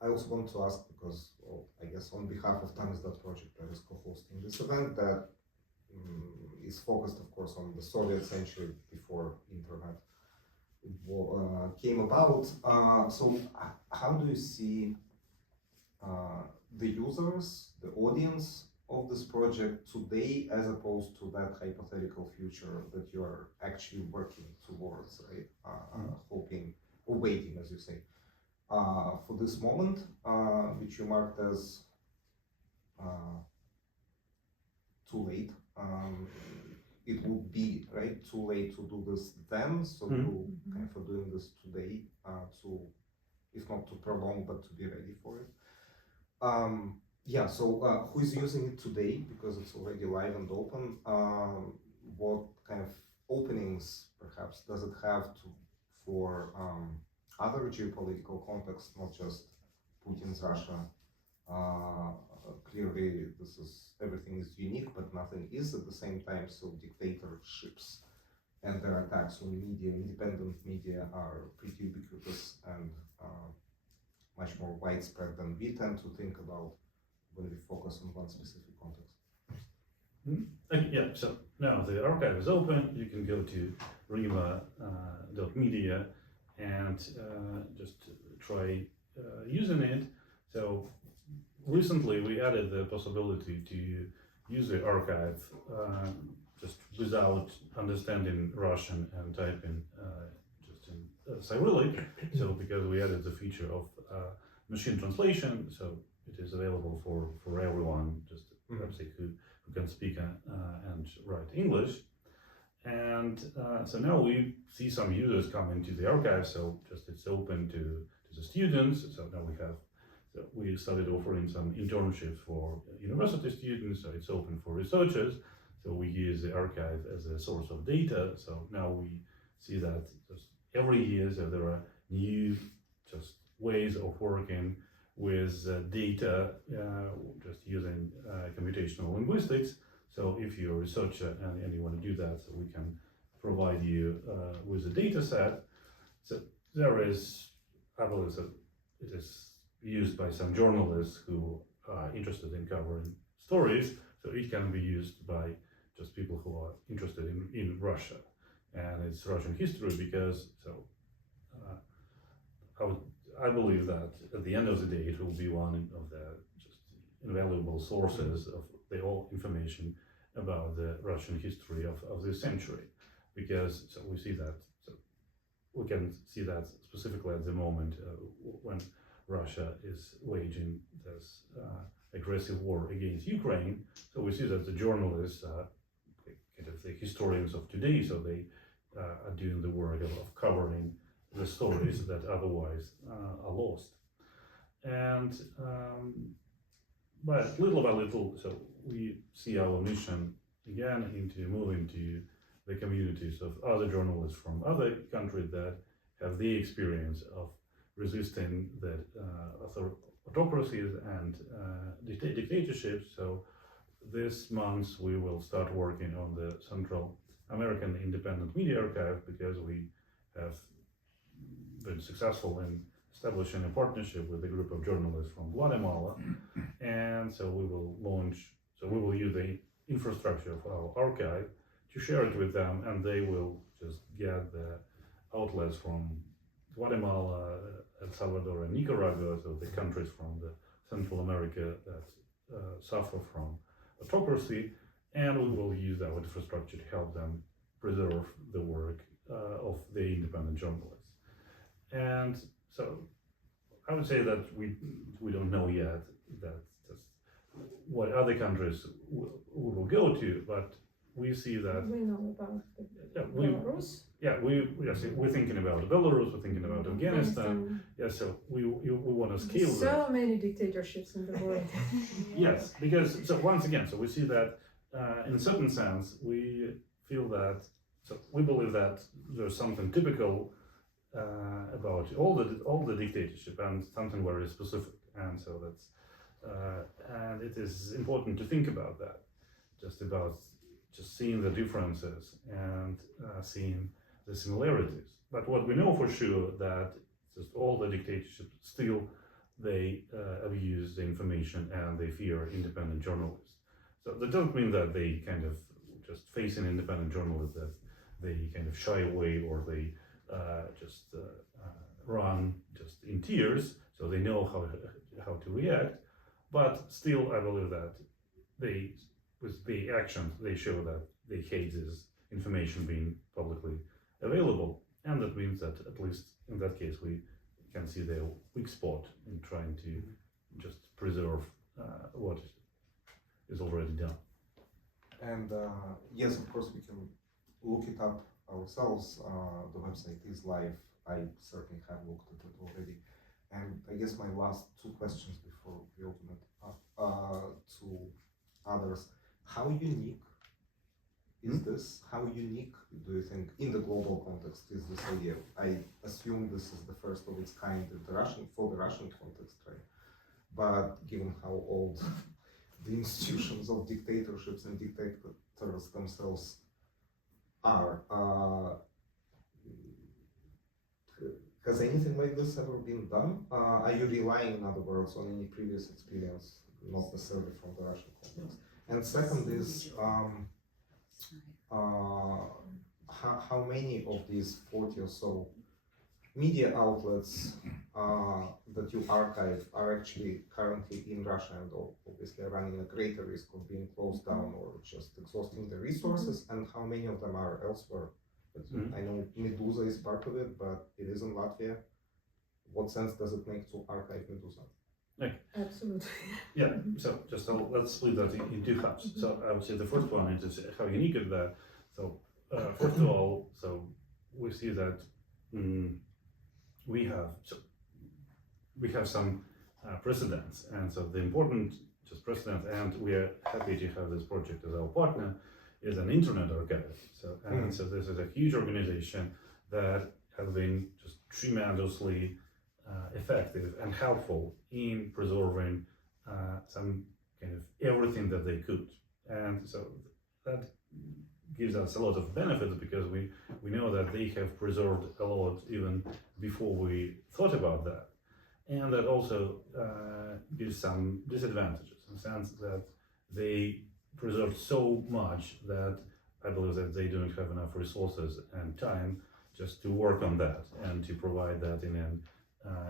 I also want to ask, because, well, I guess on behalf of Dozhd project, I was co-hosting this event that is focused, of course, on the Soviet century before internet came about. So how do you see the users, the audience of this project today, as opposed to that hypothetical future that you are actually working towards, right? Hoping or waiting, as you say, for this moment, which you marked as too late. It would be, right, too late to do this then, so you kind of are doing this today to, if not to prolong, but to be ready for it. Yeah, so who is using it today, because it's already live and open? What kind of openings, perhaps, does it have for other geopolitical contexts, not just Putin's Russia? Clearly, everything is unique, but nothing is at the same time. So dictatorships and their attacks on media, independent media, are pretty ubiquitous and much more widespread than we tend to think about when we focus on one specific context. Yeah, so now the archive is open. You can go to RIMA.media and just try using it. So recently we added the possibility to use the archive just without understanding Russian and typing just in Cyrillic. So because we added the feature of machine translation, so it is available for everyone, just perhaps who can speak and write English. And so now we see some users come into the archive, so just it's open to the students. So now we have So we started offering some internships for university students, so it's open for researchers. So we use the archive as a source of data. So now we see that just every year there are new just ways of working with data, just using computational linguistics. So if you're a researcher and you want to do that, so we can provide you with a data set. So there is, I believe that it is used by some journalists who are interested in covering stories. So it can be used by just people who are interested in Russia and its Russian history, because I believe that at the end of the day it will be one of the just invaluable sources of the all information about the Russian history of this century, because so we see that, so we can see that specifically at the moment when Russia is waging this aggressive war against Ukraine. So we see that the journalists are kind of the historians of today, so they are doing the work of covering the stories that otherwise are lost. And but little by little, so we see our mission again into moving to the communities of other journalists from other countries that have the experience of resisting the autocracies and dictatorships. So this month we will start working on the Central American Independent Media Archive, because we have been successful in establishing a partnership with a group of journalists from Guatemala, and so we will launch, so we will use the infrastructure of our archive to share it with them, and they will just get the outlets from Guatemala, El Salvador and Nicaragua, so the countries from the Central America that suffer from autocracy, and we will use our infrastructure to help them preserve the work of the independent journalists. And so I would say that we don't know yet that just what other countries we will go to, but we see that We know about Belarus. we're thinking about Belarus, we're thinking about Afghanistan. Yes, so we want to scale So that. many dictatorships in the world. Yes, because so once again, so we see that in a certain sense we feel that, so we believe that there's something typical about all the dictatorship and something very specific, and so that's and it is important to think about that, just seeing the differences and seeing the similarities. But what we know for sure that just all the dictatorships still they abuse the information and they fear independent journalists. So that doesn't mean that they kind of just face an independent journalist that they kind of shy away or they run just in tears. So they know how to react. But still, I believe that with the actions, they show that they hate this information being publicly available, and that means that at least in that case we can see their weak spot in trying to just preserve what is already done. And yes, of course, we can look it up ourselves. The website is live. I certainly have looked at it already. And I guess my last two questions before we open it up to others. How unique is this? How unique do you think, in the global context, is this idea? I assume this is the first of its kind in the Russian context, right? But given how old the institutions of dictatorships and dictators themselves are, has anything like this ever been done? Are you relying, in other words, on any previous experience, not necessarily from the Russian context? And second is, how many of these 40 or so media outlets that you archive are actually currently in Russia and obviously are running a greater risk of being closed down or just exhausting their resources, and how many of them are elsewhere? I know Medusa is part of it, but it is in Latvia. What sense does it make to archive Medusa? Absolutely. Yeah, so just let's split that in two halves. So I would say the first one is how unique is that. So first of all, so we see that we have some precedents. And so the important just precedent, and we are happy to have this project as our partner, is an internet archive. So, and so this is a huge organization that has been just tremendously effective and helpful in preserving some kind of everything that they could. And so that gives us a lot of benefits because we know that they have preserved a lot even before we thought about that. And that also gives some disadvantages in the sense that they preserved so much that I believe that they don't have enough resources and time just to work on that and to provide that in an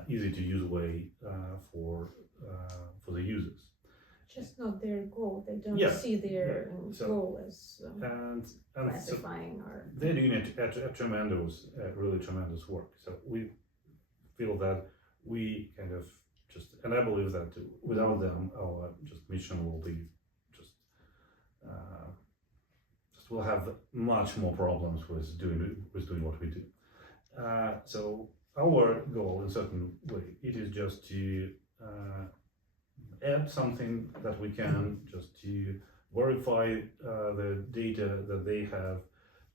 easy to use way for the users. Just not their goal. They don't Yeah, see their So- goal as And so classifying or. they're doing a tremendous, really tremendous work. So we feel that we kind of just, and I believe that without them, our just mission will be just we'll have much more problems with doing what we do. So our goal, in a certain way, it is just to add something that we can, just to verify the data that they have,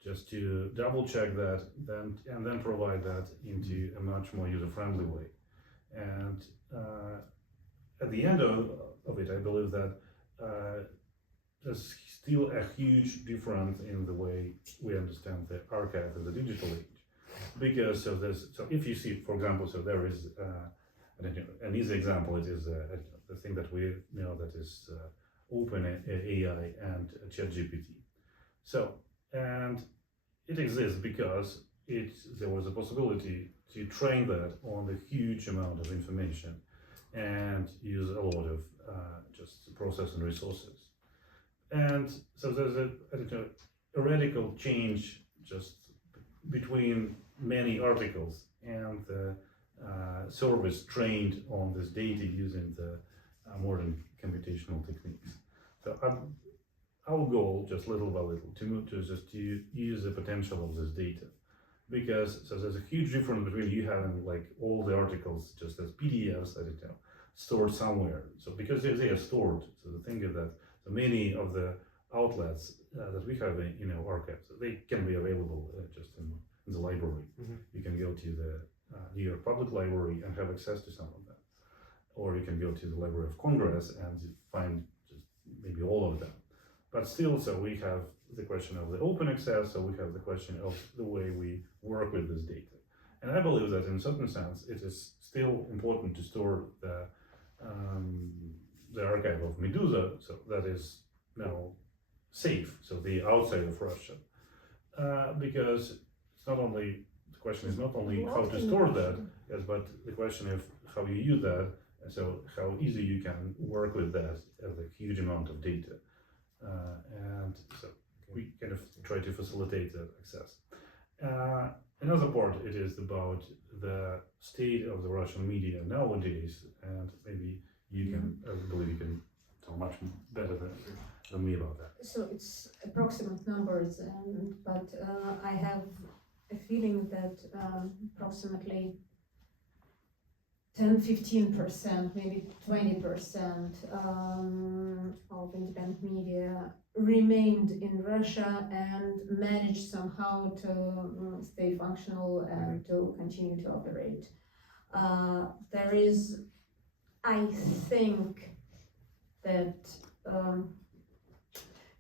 just to double check that, and then provide that into a much more user-friendly way. And at the end of it, I believe that there's still a huge difference in the way we understand the archive as a digital age. Because so if you see, for example, so there is an easy example. It is the thing that we know that is open AI and ChatGPT. So, and it exists because there was a possibility to train that on the huge amount of information and use a lot of just processing resources. And so there's a radical change just between many articles and the service trained on this data using the modern computational techniques. So our goal, just little by little, to use the potential of this data, because so there's a huge difference between you having like all the articles just as PDFs that stored somewhere. So because they are stored, so the thing is that so many of the outlets that we have in our archives, they can be available just in the library. You can go to the New York Public Library and have access to some of them, or you can go to the Library of Congress and find just maybe all of them. But still, so we have the question of the open access, so we have the question of the way we work with this data. And I believe that in a certain sense, it is still important to store the archive of Medusa, so that is now safe, so the outside of Russia, because it's not only, the question is not only how to store that, yes, but the question of how you use that, and so how easy you can work with that as a huge amount of data. And so we kind of try to facilitate that access. Another part, it is about the state of the Russian media nowadays, and maybe you can, I believe you can tell much better than me about that. So it's approximate numbers, but I have a feeling that approximately 10-15%, maybe 20% of independent media remained in Russia and managed somehow to stay functional and to continue to operate. There is, I think, that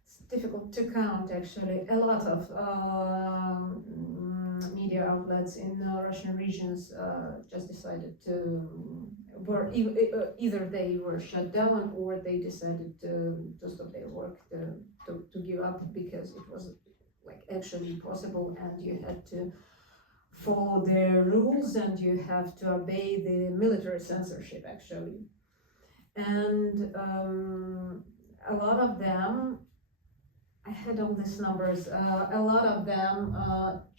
it's difficult to count actually. A lot of media outlets in Russian regions just decided to either they were shut down or they decided to stop their work, to give up, because it was like actually impossible, and you had to follow their rules and you have to obey the military censorship actually. And a lot of them, I had all these numbers, a lot of them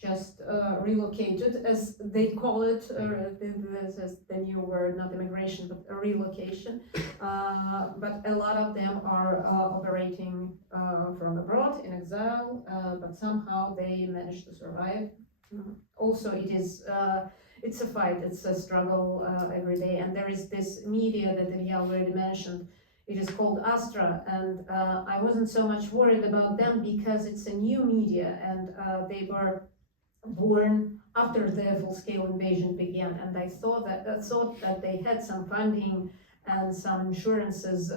just relocated, as they call it, this is the new word, not immigration, but a relocation. But a lot of them are operating from abroad in exile, but somehow they managed to survive. Also, it is it's a fight, it's a struggle every day. And there is this media that Ilia already mentioned. It is called Astra, and I wasn't so much worried about them because it's a new media, and they were born after the full-scale invasion began. And I thought that they had some funding and some insurances,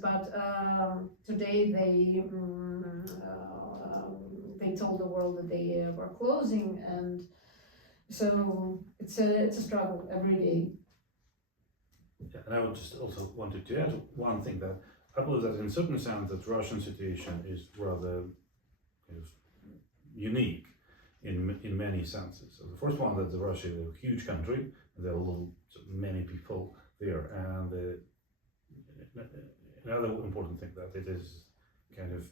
but today they told the world that they were closing, and so it's a struggle every day. Yeah, and I would just also wanted to add one thing, that I believe that in certain sense that Russian situation is rather kind of unique in many senses. So the first one, that Russia is a huge country, and there are many people there, and another important thing, that it is kind of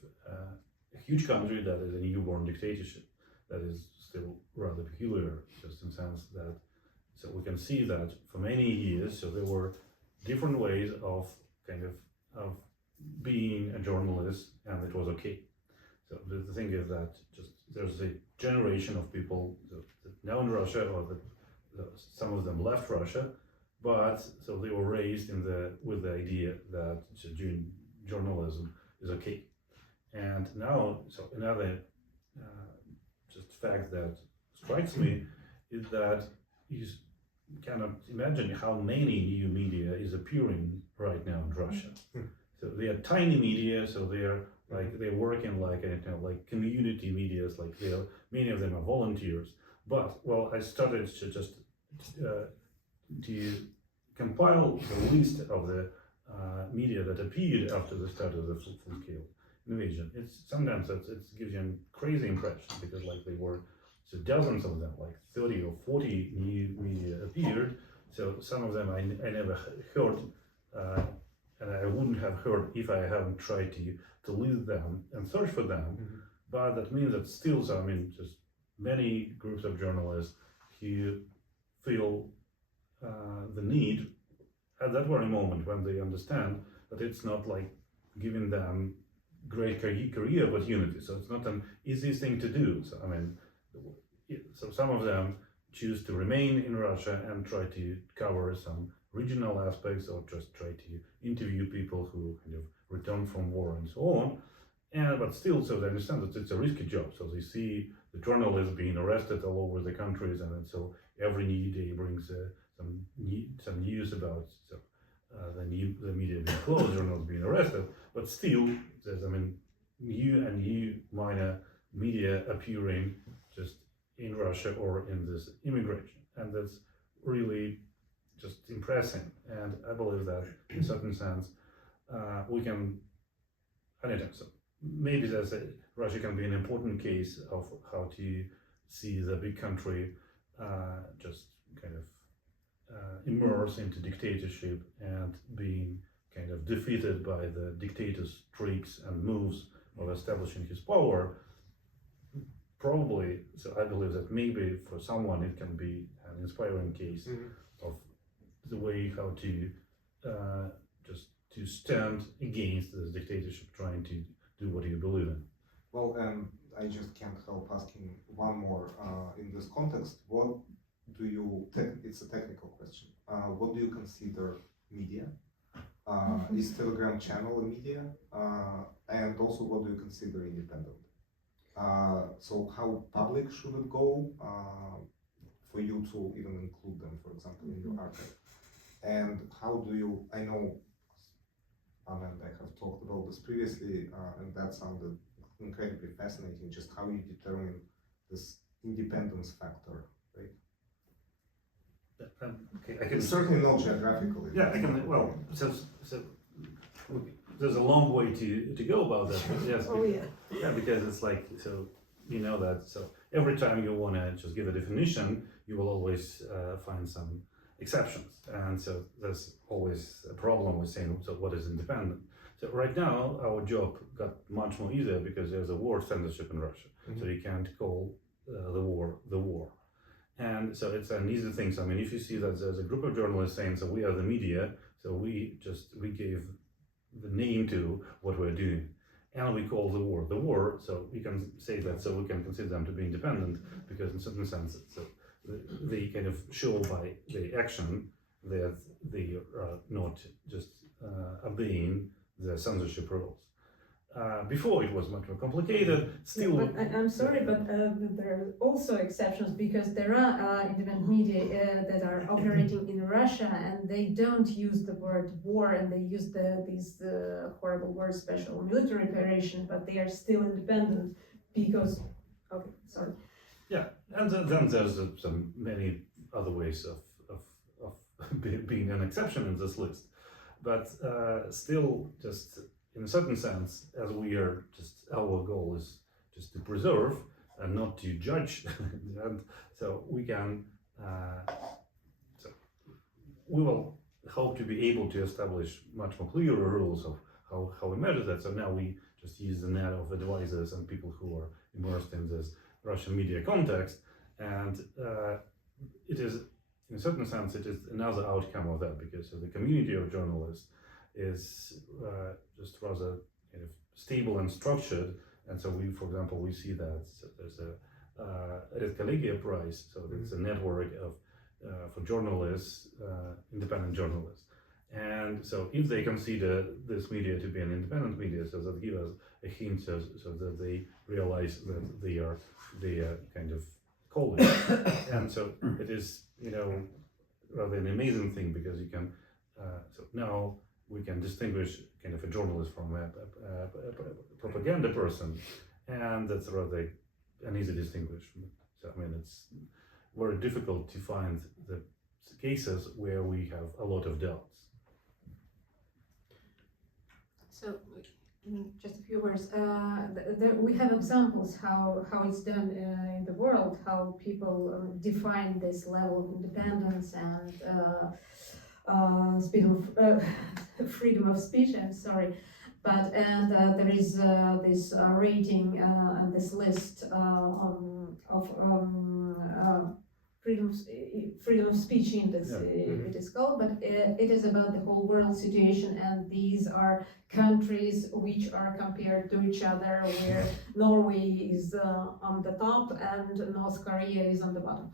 a huge country that is a newborn dictatorship that is still rather peculiar, just in the sense that, so we can see that for many years, so there were different ways of being a journalist, and it was okay. So the thing is that just there's a generation of people that now in Russia, or that some of them left Russia, but so they were raised with the idea that journalism is okay. And now, so another just fact that strikes me is that you cannot imagine how many new media is appearing right now in Russia. So they are tiny media, so they're working like community medias, like many of them are volunteers. But well, I started to just to compile the list of the media that appeared after the start of the full-scale invasion. It's sometimes it gives you a crazy impression, because like they were dozens of them, like 30 or 40 new media appeared. So some of them I never heard, and I wouldn't have heard if I haven't tried to list them and search for them. Mm-hmm. But that means that still, so I mean, just many groups of journalists who feel the need at that very moment, when they understand that it's not like giving them great career opportunities. So it's not an easy thing to do. So I mean, so some of them choose to remain in Russia and try to cover some regional aspects, or just try to interview people who kind of return from war and so on. And but still, so they understand that it's a risky job. So they see the journalists being arrested all over the countries, and so every new day brings some news about the media being closed, journalists being arrested. But still, there's new minor media appearing just in Russia or in this immigration, and that's really just impressive. And I believe that in certain sense we can, I don't know, so maybe Russia can be an important case of how to see the big country just kind of immerse into dictatorship and being kind of defeated by the dictator's tricks and moves of establishing his power. Probably, so I believe that maybe for someone it can be an inspiring case of the way how to just to stand against this dictatorship trying to do what you believe in. Well, I just can't help asking one more in this context. What do you, it's a technical question, what do you consider media? Is Telegram channel a media? And also, what do you consider independent? So how public should it go for you to even include them, for example, in your archive? And how do you, I know, and I have talked about this previously, and that sounded incredibly fascinating, just how you determine this independence factor, right? Okay, I can certainly not geographically. Yeah, I can. Well, so there's a long way to go about that. But yes. Oh yeah. Yeah, because it's like, so you know that. So every time you want to just give a definition, you will always find some exceptions, and so there's always a problem with saying, so what is independent? So right now our job got much more easier because there's a war censorship in Russia, so you can't call the war. And so it's an easy thing. So I mean, if you see that there's a group of journalists saying, so we are the media, so we gave the name to what we're doing, and we call the war, so we can say that, so we can consider them to be independent, because in certain sense, so they kind of show by the action that they are not just obeying the censorship rules. Before it was much more complicated. Still, But I'm sorry, but there are also exceptions because there are independent media that are operating in Russia and they don't use the word war and they use these horrible words, special military operation, but they are still independent because. Okay, sorry. Yeah, and then there's some many other ways of being an exception in this list, but still, just in a certain sense, as we are just our goal is just to preserve and not to judge, and so we can, so we will hope to be able to establish much more clearer rules of how we measure that. So now we just use the net of advisors and people who are immersed in this Russian media context, and it is, in a certain sense, it is another outcome of that, because the community of journalists is just rather kind of stable and structured, and so we, for example, we see that there's a Red Collegia Prize, so it's a network of for journalists, independent journalists, and so if they consider this media to be an independent media, so that gives us a hint, so that they realize that they are kind of colleagues, and so it is, you know, rather an amazing thing, because you can so now we can distinguish kind of a journalist from a propaganda person, and that's rather an easy distinguishment. So I mean, it's very difficult to find the cases where we have a lot of doubts. So, just a few words. We have examples how it's done in the world, how people define this level of independence and freedom of speech. I'm sorry, but there is this rating and this list of freedom of speech index, it is called, but it is about the whole world situation, and these are countries which are compared to each other, where Norway is on the top and North Korea is on the bottom.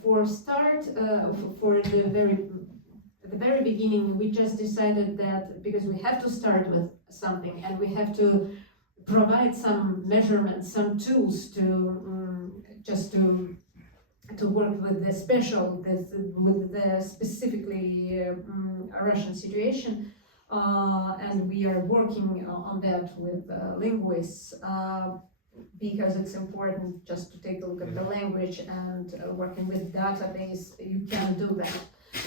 For start, for at the very beginning, we just decided that because we have to start with something and we have to provide some measurements, some tools to just to work with the special, with the specifically Russian situation, and we are working on that with linguists, because it's important just to take a look at the language, and working with database, you can do that.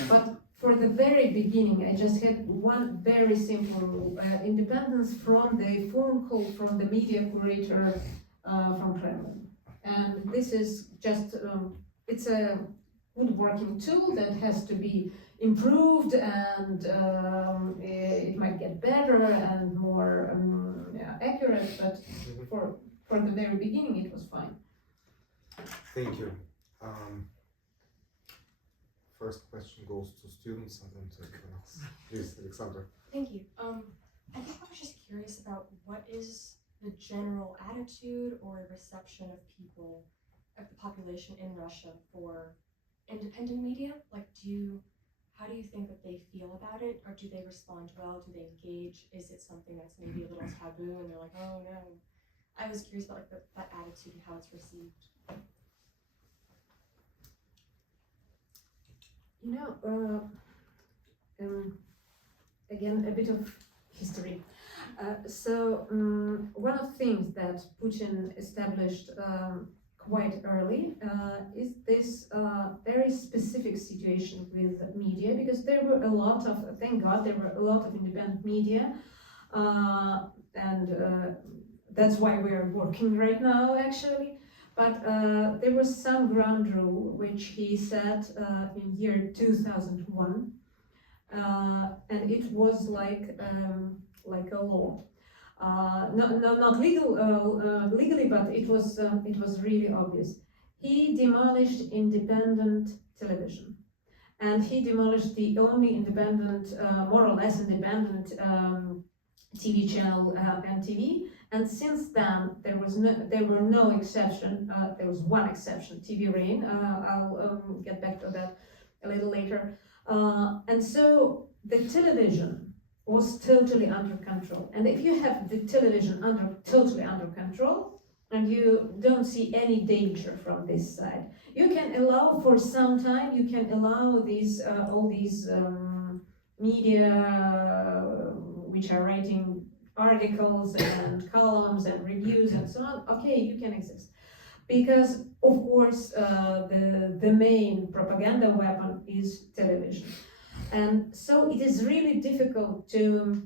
But for the very beginning, I just had one very simple rule: independence from the phone call from the media curator from Kremlin. And this is just, it's a good working tool that has to be improved, and it might get better and more accurate, but for the very beginning it was fine. Thank you. First question goes to students and then to everyone else. Please, Alexander. Thank you. I think I was just curious about what is the general attitude or reception of people, of the population in Russia for independent media? Like, how do you think that they feel about it? Or do they respond well? Do they engage? Is it something that's maybe a little taboo and they're like, oh no? I was curious about like that attitude and how it's received. You know, again, a bit of history. One of the things that Putin established quite early is this very specific situation with media, because there were a lot of, thank God, there were a lot of independent media, and that's why we are working right now, actually. But there was some ground rule which he set in year 2001, and it was like a law, not legally, but it was really obvious. He demolished independent television, and he demolished the only independent, more or less independent TV channel MTV, and since then there were no exception. There was one exception, TV Rain. I'll get back to that a little later. And so the television was totally under control. And if you have the television totally under control, and you don't see any danger from this side, you can allow for some time. You can allow these all these media which are writing articles and columns and reviews and so on. Okay, you can exist, because of course the main propaganda weapon is television, and so it is really difficult to,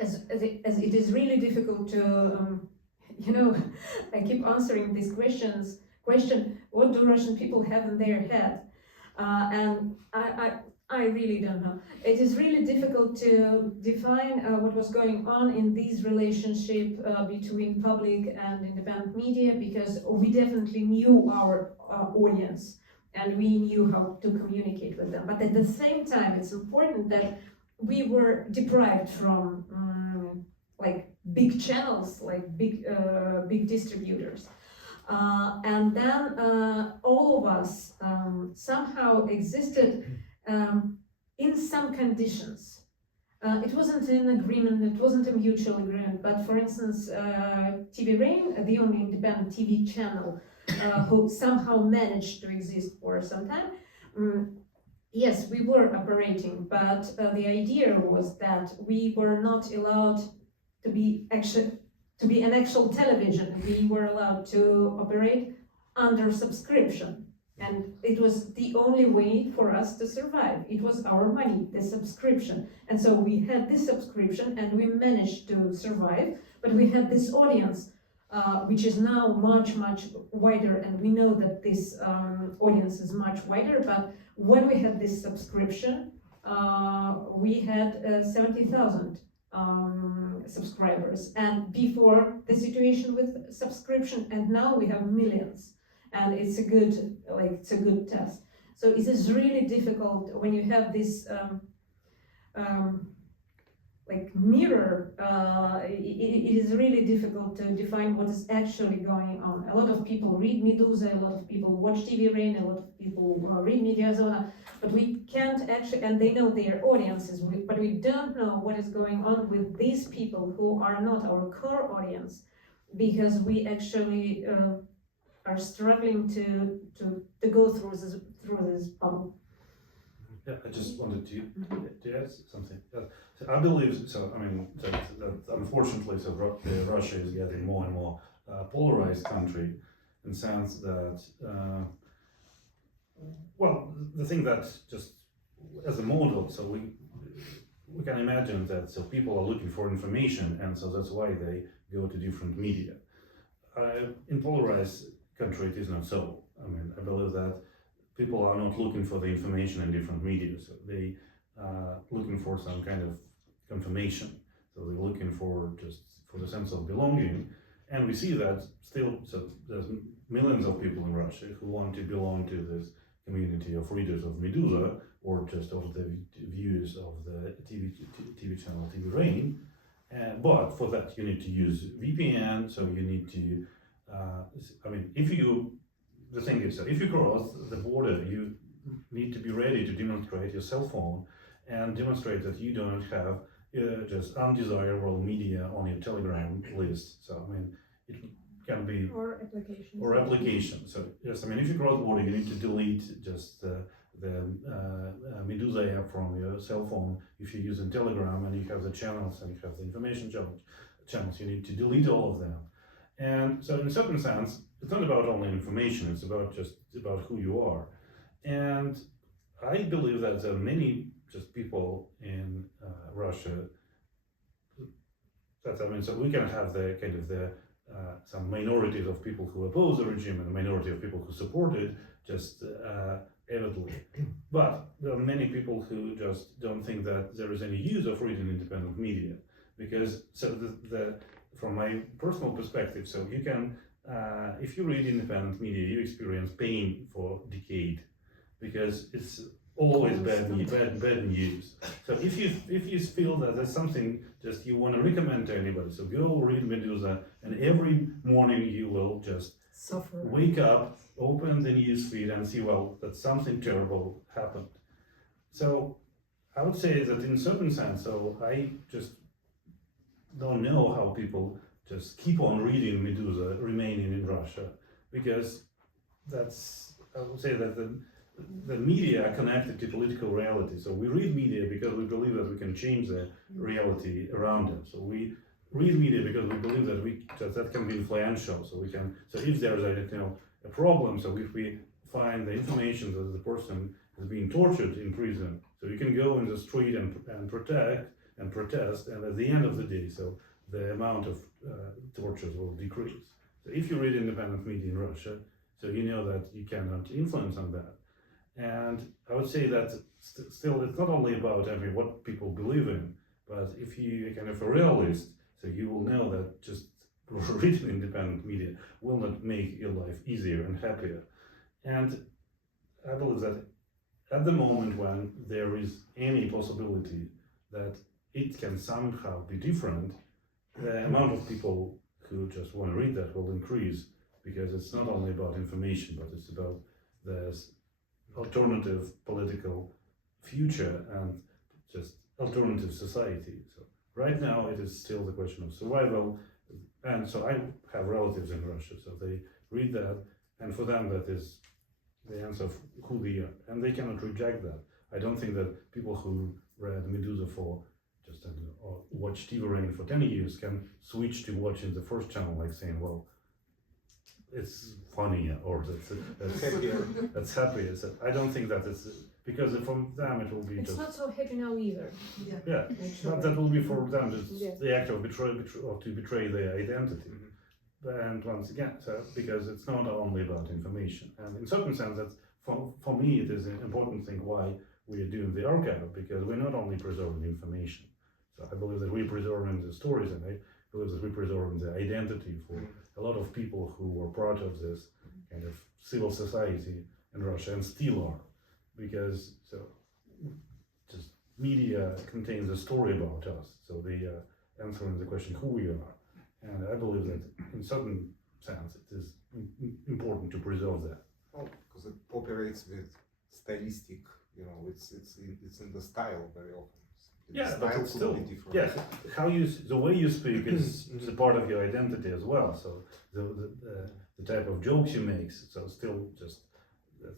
as it is really difficult to, you know, I keep answering these question, what do Russian people have in their head? And I really don't know. It is really difficult to define what was going on in this relationship between public and independent media, because we definitely knew our audience and we knew how to communicate with them. But at the same time, it's important that we were deprived from like big channels, like big distributors. And then all of us somehow existed in some conditions. It wasn't an agreement, it wasn't a mutual agreement, but for instance, TV Rain, the only independent TV channel who somehow managed to exist for some time, yes, we were operating, but the idea was that we were not allowed to be an actual television. We were allowed to operate under subscription. And it was the only way for us to survive. It was our money, the subscription. And so we had this subscription and we managed to survive, but we had this audience, which is now much, much wider. And we know that this audience is much wider, but when we had this subscription, we had 70,000 subscribers. And before the situation with subscription, and now we have millions. And it's a good test. So it is really difficult when you have this like mirror. It is really difficult to define what is actually going on. A lot of people read Medusa, a lot of people watch TV Rain, a lot of people read Mediazona, but we can't actually, and they know their audiences, but we don't know what is going on with these people who are not our core audience, because we actually are struggling to go through this problem. Yeah, I just wanted to add something. So I believe so. I mean, that unfortunately, so Russia is getting more and more polarized country, in the sense that, well, the thing that just as a model, so we can imagine that so people are looking for information, and so that's why they go to different media. In polarized country, it is not so. I mean, I believe that people are not looking for the information in different media, so they are looking for some kind of confirmation. So they're looking for just for the sense of belonging, and we see that still. So there's millions of people in Russia who want to belong to this community of readers of Medusa, or just of the viewers of the TV channel TV Rain. But for that, you need to use VPN. So you need to. I mean, the thing is, if you cross the border, you need to be ready to demonstrate your cell phone and demonstrate that you don't have just undesirable media on your Telegram list. So, I mean, it can be... Or applications. Or application. So, yes, I mean, if you cross border, you need to delete just the Medusa app from your cell phone. If you're using Telegram and you have the channels and you have the information channels, you need to delete all of them. And so in a certain sense, it's not about only information, it's about who you are. And I believe that there are many just people in Russia that, I mean, so we can have the kind of some minorities of people who oppose the regime and a minority of people who support it, just avidly. But there are many people who just don't think that there is any use of reading independent media, because so from my personal perspective, so you can, if you read independent media, you experience pain for a decade, because it's always bad news. So if you feel that there's something just you want to recommend to anybody, so go read Medusa, and every morning you will just Suffer. wake up, open the news feed, and see, well, that something terrible happened. So I would say that in a certain sense, so I just don't know how people just keep on reading Medusa, remaining in Russia, because that's, I would say that the media are connected to political reality. So we read media because we believe that we can change the reality around us. So we read media because we believe that that can be influential. So we can, so if there's a problem, so if we find the information that the person is being tortured in prison, so you can go in the street and protest, and at the end of the day, so the amount of tortures will decrease. So if you read independent media in Russia, so you know that you cannot influence on that. And I would say that still it's not only about what people believe in, but if you are kind of a realist, so you will know that just reading independent media will not make your life easier and happier. And I believe that at the moment when there is any possibility that it can somehow be different, the amount of people who just want to read that will increase, because it's not only about information, but it's about the alternative political future and just alternative society. So right now it is still the question of survival, and so I have relatives in Russia, so they read that, and for them that is the answer of who they are, and they cannot reject that. I don't think that people who read Medusa for just or watch TV Rain for 10 years can switch to watching the first channel, like saying, well, it's funny or that's happy. So I don't think that it's, because from them it will be It's just, not so happy now either. yeah, that will be for them just the act of to betray their identity. And once again, so because it's not only about information, and in certain sense, that's for me it is an important thing why we are doing the archive, because we're not only preserving information. So I believe that we're preserving the stories, and I believe that we're preserving the identity for a lot of people who were part of this kind of civil society in Russia and still are, because so just media contains a story about us, so they are answering the question who we are. And I believe that in certain sense it is important to preserve that. Oh, because it operates with stylistic, it's in the style very often. Yeah, but it's still, be different. yeah, the way you speak is a part of your identity as well. So the type of jokes you make, so still just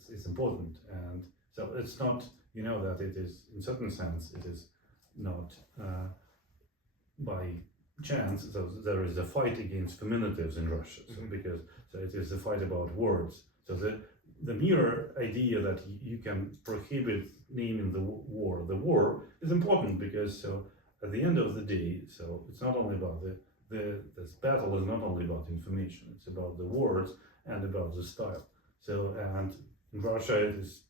it's important. And so it's not, that it is in certain sense it is not by chance. So there is a fight against feminitives in Russia. So because it is a fight about words. So the mere idea that you can prohibit naming the war is important, because so at the end of the day, so it's not only about this battle is not only about information, it's about the words and about the style. So, and in Russia it is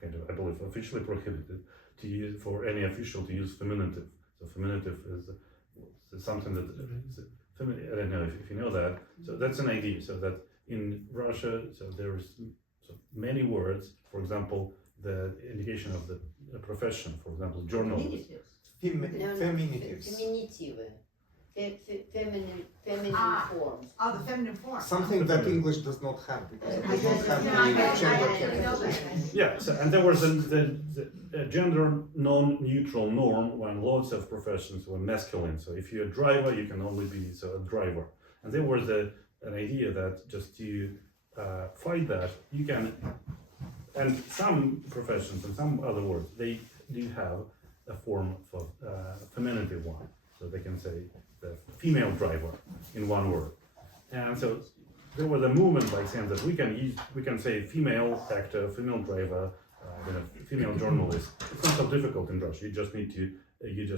kind of, I believe, officially prohibited to use, for any official to use feminative. So feminative is something that I don't know if you know that. So that's an idea. So that in Russia, so there's many words. For example, the indication of the profession. For example, journalist. Feminative. Feminine forms. Oh, the feminine form. Something that English does not have, because it does not have the gender category. Yeah, so, and there was the gender non-neutral norm when lots of professions were masculine. So if you're a driver, you can only be a driver. And there was an idea that just to fight that, you can, and some professions and some other words, they do have a form of feminative one. So they can say the female driver in one word. And so there was a movement like saying that we can say female actor, female driver, female journalist. It's not so difficult in Russian. You just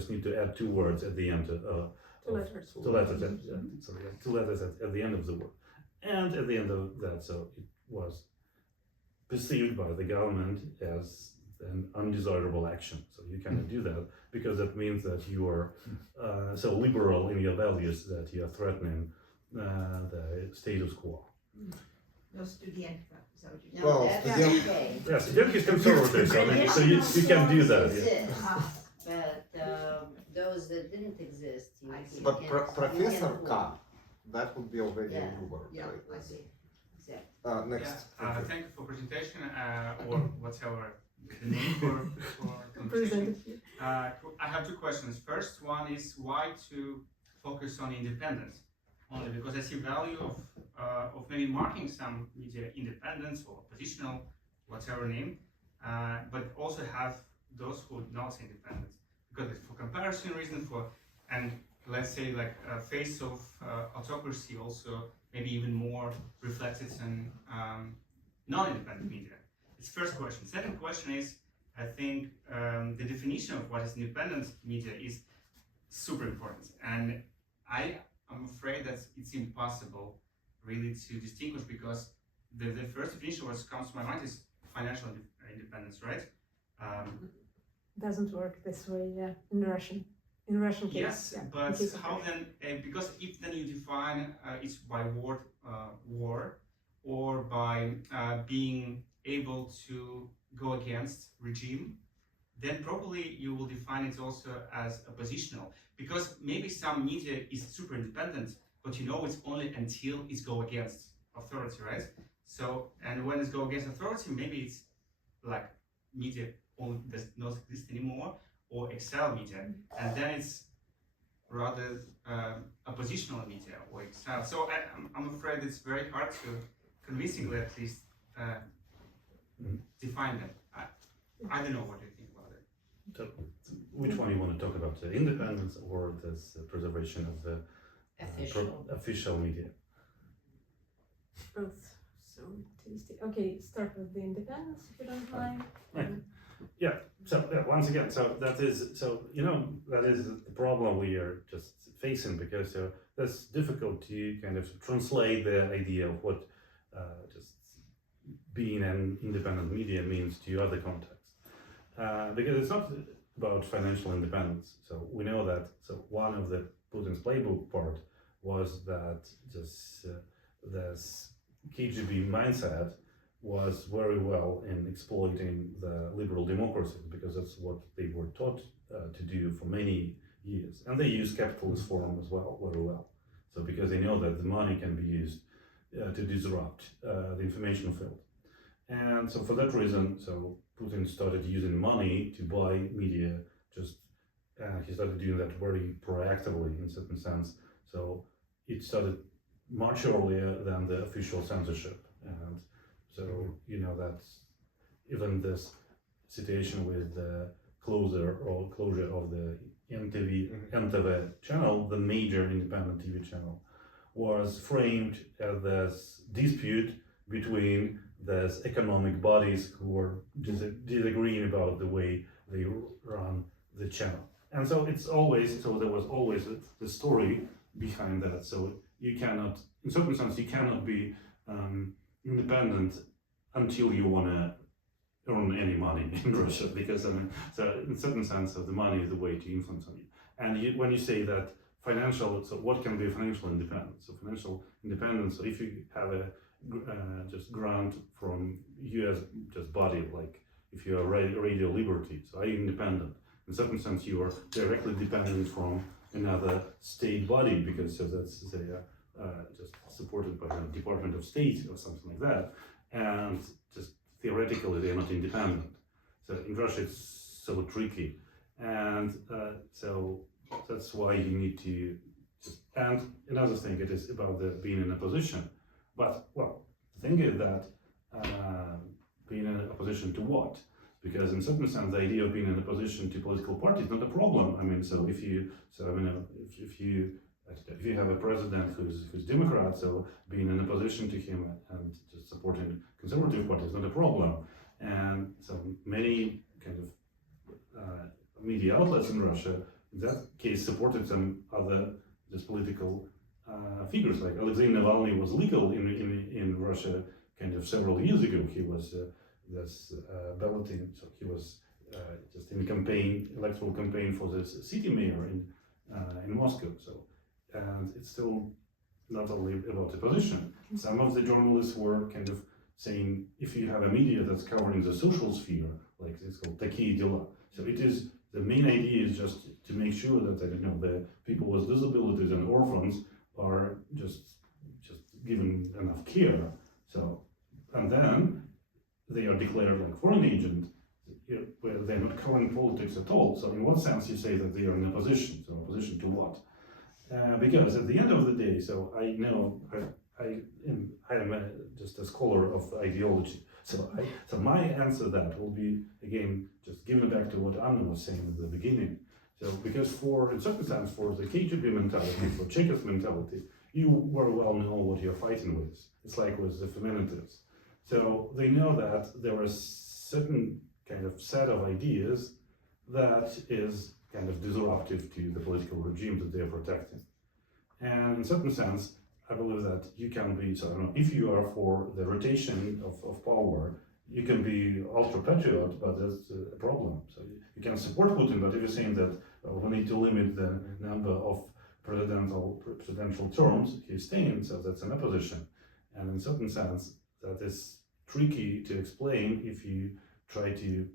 need to add two words at the end. Two letters at the end of the word. And at the end of that, so it was perceived by the government as an undesirable action. So you cannot do that, because that means that you are so liberal in your values that you are threatening the status quo. No studentка, is that what you No, Well, that's student- okay. Yes, Studentki is conservative, so, I mean, so you can do that. Yeah. Exist, but those that didn't exist, you But can't- Professor you K, can't that would be already Yeah. a new word, Yeah, right? I see. Exactly. Next. Thank you for presentation or whatever the name for conversation. Presented. I have two questions. First one is why to focus on independence? Only because I see value of maybe marking some media independence or positional, whatever name, but also have those who are not independent. Because for comparison reason and let's say like a face of autocracy also maybe even more reflected in non-independent media. It's first question. Second question is, I think the definition of what is independent media is super important. And I'm afraid that it's impossible really to distinguish because the first definition what comes to my mind is financial independence, right? Doesn't work this way, yeah, in Russian case. Yes, yeah, but in case of how Russia. then, because if then you define it's by war or by being able to go against regime, then probably you will define it also as a positional. Because maybe some media is super independent, but you know it's only until it's go against authority, right? So, and when it's go against authority, maybe it's like media only does not exist anymore, or exile media, and then it's rather oppositional media or exile. So I'm afraid it's very hard to convincingly at least define them. I don't know what you think about it. So, which one you want to talk about, the independence or this preservation of the official media? Both so tasty. Okay, start with the independence if you don't mind. Yeah. So once again, so that is the problem we are just facing because that's difficult to kind of translate the idea of what just being an independent media means to other contexts, because it's not about financial independence. So we know that. So one of the Putin's playbook part was that this KGB mindset was very well in exploiting the liberal democracy because that's what they were taught to do for many years, and they use capitalist form as well very well. So because they know that the money can be used to disrupt the information field, and so for that reason, so Putin started using money to buy media. He started doing that very proactively in certain sense. So it started much earlier than the official censorship, and so that even this situation with the closure of the NTV channel, the major independent TV channel, was framed as this dispute between these economic bodies who were disagreeing about the way they run the channel. And so there was always the story behind that. So you cannot, in certain sense, you cannot be independent until you want to earn any money in Russia, because so in certain sense, the money is the way to influence on you. And when you say that financial, so what can be financial independence? So financial independence. So if you have a just grant from U.S. just body, like if you are Radio Liberty, so are you independent? In certain sense, you are directly dependent from another state body because that's just supported by the Department of State or something like that, and just theoretically they're not independent. So in Russia it's so tricky, and so that's why you need to just. And another thing, it is about being in a position. But well, the thing is that being in a position to what? Because in certain sense, the idea of being in a position to political party is not a problem. I mean, so if you have a president who's Democrat, so being in a position to him and just supporting conservative party is not a problem. And so many kind of media outlets in Russia, in that case, supported some other just political figures. Like Alexei Navalny was legal in Russia kind of several years ago. He was balloting, so he was just in electoral campaign for the city mayor in Moscow. So, and it's still not only about the position. Some of the journalists were kind of saying, if you have a media that's covering the social sphere, like it's called такие дела. So it is, the main idea is just to make sure that, I don't know, the people with disabilities and orphans are just given enough care. So, and then they are declared like foreign agent, where they're not covering politics at all. So in what sense you say that they are in opposition? So opposition to what? Because at the end of the day, so I know I am just a scholar of ideology. So my answer to that will be, again, just giving back to what Anna was saying at the beginning. So because in certain sense, for the KGB mentality, for Chekhov's mentality, you very well know what you're fighting with. It's like with the feminists. So they know that there are certain kind of set of ideas that is kind of disruptive to the political regime that they are protecting. And in certain sense, I believe that you can be, so I don't know, if you are for the rotation of power, you can be ultra patriot, but that's a problem. So you can support Putin, but if you're saying that we need to limit the number of presidential terms, he's staying, so that's an opposition. And in certain sense, that is tricky to explain if you try to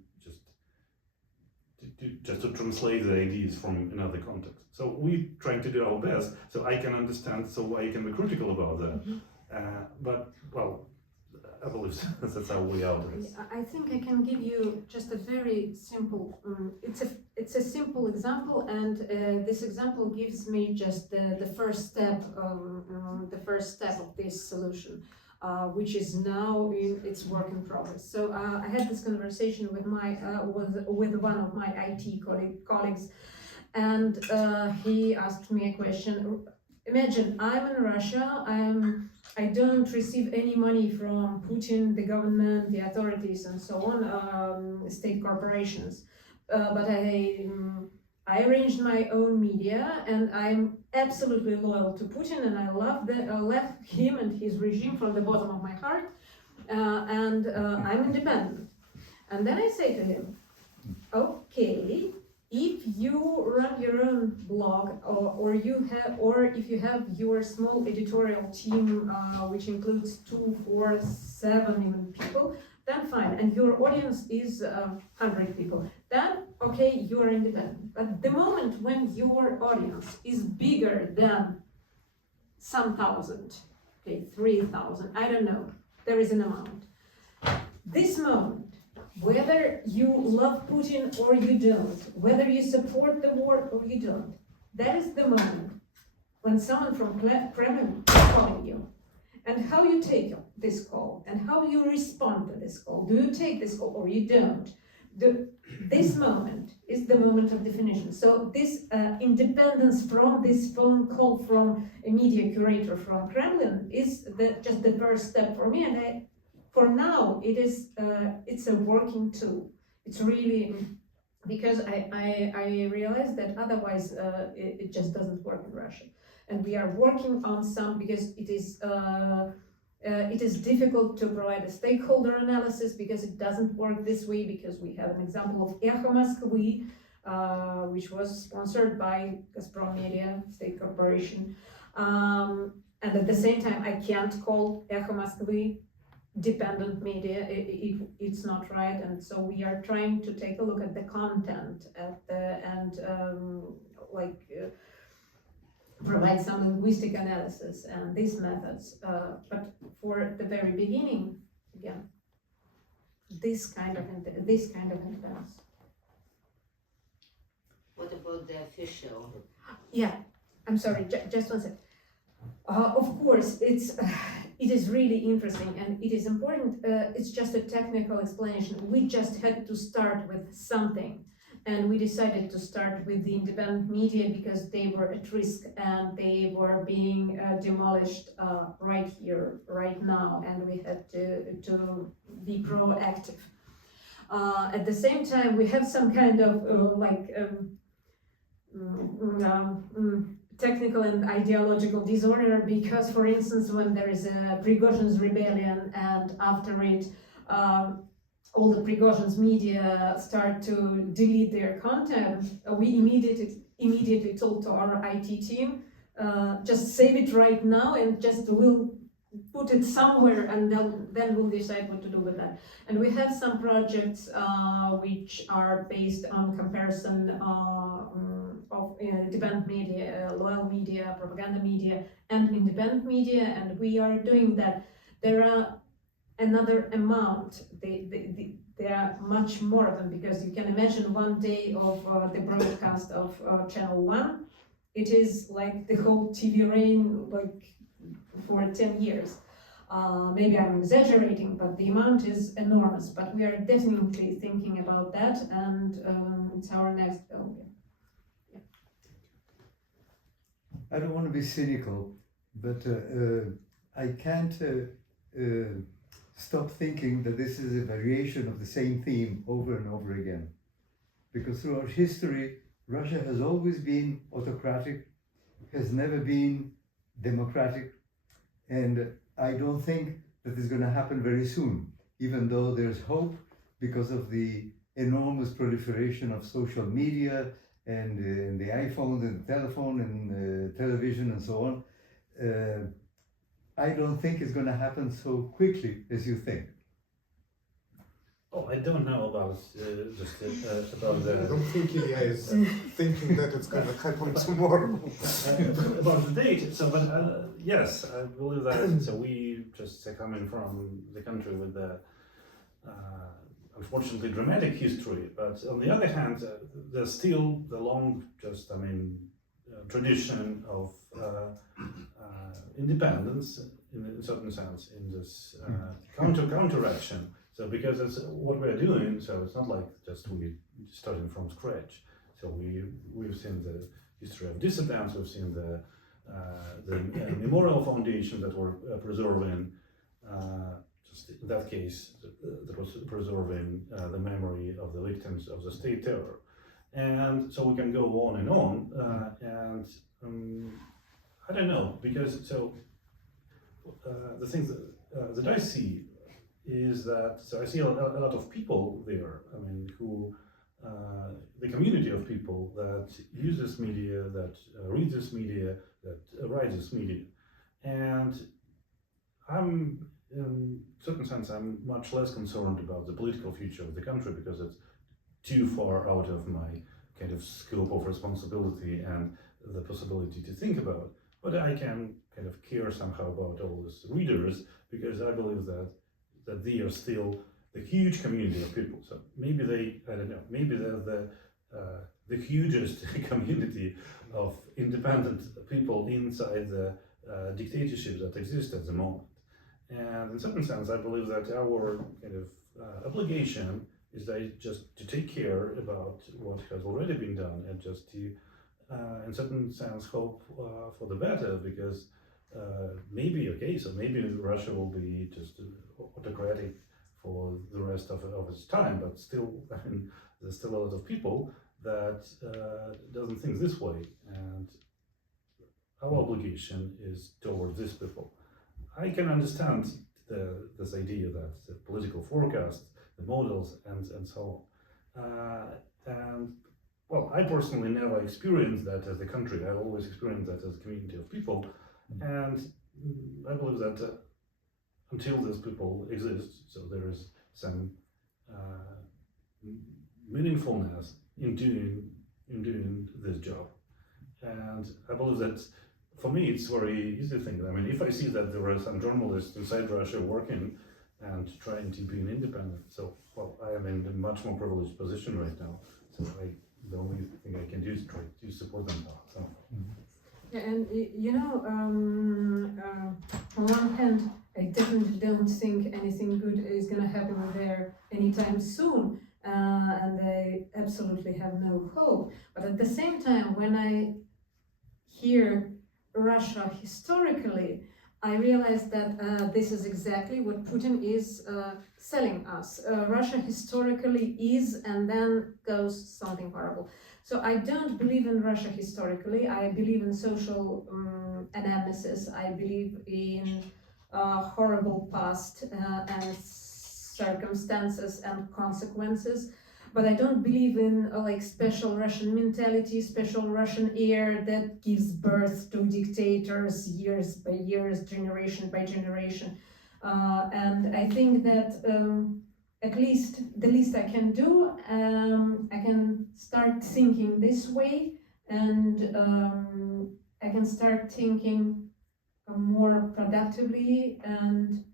just to translate the ideas from another context. So we're trying to do our best, so I can understand, so I can be critical about that. But, well, I believe that's how we are. I think I can give you just a very simple, it's a simple example, and this example gives me just the first step of this solution. Which is now in its work in progress. So I had this conversation with with one of my IT colleagues, and he asked me a question. Imagine I'm in Russia. I don't receive any money from Putin, the government, the authorities, and so on, state corporations. But I arranged my own media, and I'm absolutely loyal to Putin, and I love him and his regime from the bottom of my heart, and I'm independent. And then I say to him, okay, if you run your own blog, or if you have your small editorial team, which includes 2, 4, 7 even people, then fine, and your audience is 100 people, then okay, you are independent. But the moment when your audience is bigger than some thousand, okay, 3,000, I don't know, there is an amount. This moment, whether you love Putin or you don't, whether you support the war or you don't, that is the moment when someone from Kremlin is calling you. And how you take this call, and how you respond to this call. Do you take this call or you don't? This moment is the moment of definition. So this independence from this phone call from a media curator from Kremlin is just the first step for me. And for now, it's a working tool. It's really, because I realized that otherwise it just doesn't work in Russia. And we are working on some, because it is difficult to provide a stakeholder analysis, because it doesn't work this way, because we have an example of Echo Moskvy, which was sponsored by Gazprom Media, state corporation. And at the same time, I can't call Echo Moskvy dependent media, it's not right. And so we are trying to take a look at the content provide some linguistic analysis and these methods, but for the very beginning, again, this kind of independence. What about the official? Yeah, I'm sorry, just one second. Of course, it is really interesting and it is important. It's just a technical explanation. We just had to start with something. And we decided to start with the independent media because they were at risk and they were being demolished right here, right now, and we had to be proactive. At the same time, we have some kind of technical and ideological disorder, because, for instance, when there is a Prigozhin's rebellion and after it, all the Prigozhin's media start to delete their content, we immediately told to our IT team, just save it right now and just we'll put it somewhere and then we'll decide what to do with that. And we have some projects which are based on comparison of independent media, loyal media, propaganda media, and independent media, and we are doing that. There are another amount. There are much more of them, because you can imagine one day of the broadcast of Channel 1. It is like the whole TV reign, like for 10 years. Maybe I'm exaggerating, but the amount is enormous. But we are definitely thinking about that, and it's our next goal. Yeah. I don't want to be cynical, but I can't stop thinking that this is a variation of the same theme over and over again. Because throughout history, Russia has always been autocratic, has never been democratic, and I don't think that is going to happen very soon, even though there's hope because of the enormous proliferation of social media and the iPhone and the telephone and television and so on. I don't think it's going to happen so quickly as you think. Oh, I don't know about about I the don't think Ilia is thinking that it's going to happen tomorrow. about the date. So, but yes, I believe that. So we just coming from the country with the unfortunately dramatic history, but on the other hand, there's still the long, tradition of independence in a certain sense in this counteraction. So because it's what we're doing, so it's not like just we starting from scratch. So we've seen the history of dissidents, we've seen the memorial foundation that were preserving, just in that case, that was preserving the memory of the victims of the state terror. And so we can go on, and I don't know, because so the things that I see is that, so I see a lot of people there, who, the community of people that use this media, that read this media, that write this media. And I'm, in a certain sense, I'm much less concerned about the political future of the country, because it's too far out of my kind of scope of responsibility and the possibility to think about. But I can kind of care somehow about all these readers, because I believe that they are still the huge community of people. So maybe they, I don't know, maybe they're the hugest community of independent people inside the dictatorship that exists at the moment. And in a certain sense, I believe that our kind of obligation is just to take care about what has already been done, and just to, in certain sense, hope for the better, because maybe, okay, so maybe Russia will be just autocratic for the rest of its time, but still, there's still a lot of people that doesn't think this way, and our obligation is towards these people. I can understand this idea that the political forecast, the models, and so on. And well, I personally never experienced that as a country. I always experienced that as a community of people, and I believe that until these people exist, so there is some meaningfulness in doing this job. And I believe that for me, it's very easy thing. If I see that there are some journalists inside Russia working and trying to be independent, so, well, I am in a much more privileged position right now. So the only thing I can do is try to support them. So. Yeah, and on one hand, I definitely don't think anything good is going to happen there anytime soon, and I absolutely have no hope. But at the same time, when I hear Russia historically, I realize that this is exactly what Putin is selling us. Russia historically is, and then goes something horrible. So I don't believe in Russia historically. I believe in social analysis. I believe in horrible past and circumstances and consequences. but I don't believe in like special Russian mentality, special Russian air that gives birth to dictators years by years, generation by generation. And I think that at least the least I can do, I can start thinking this way, and I can start thinking more productively. And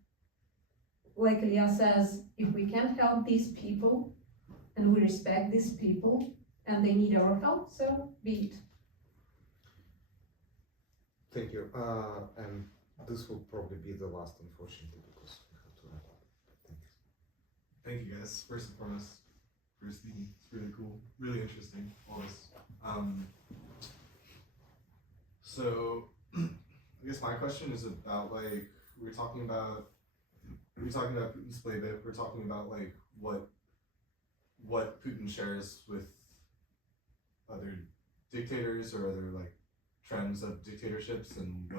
like Ilia says, if we can't help these people, and we respect these people, and they need our help, so be it. Thank you. And this will probably be the last, unfortunately, because we have to wrap up. Thank you. Thank you guys, first and foremost, for speaking. It's really cool, really interesting, all this. So, I guess my question is about, like, we're talking about Putin's playbook, we're talking about, like, what Putin shares with other dictators or other, like, trends of dictatorships, and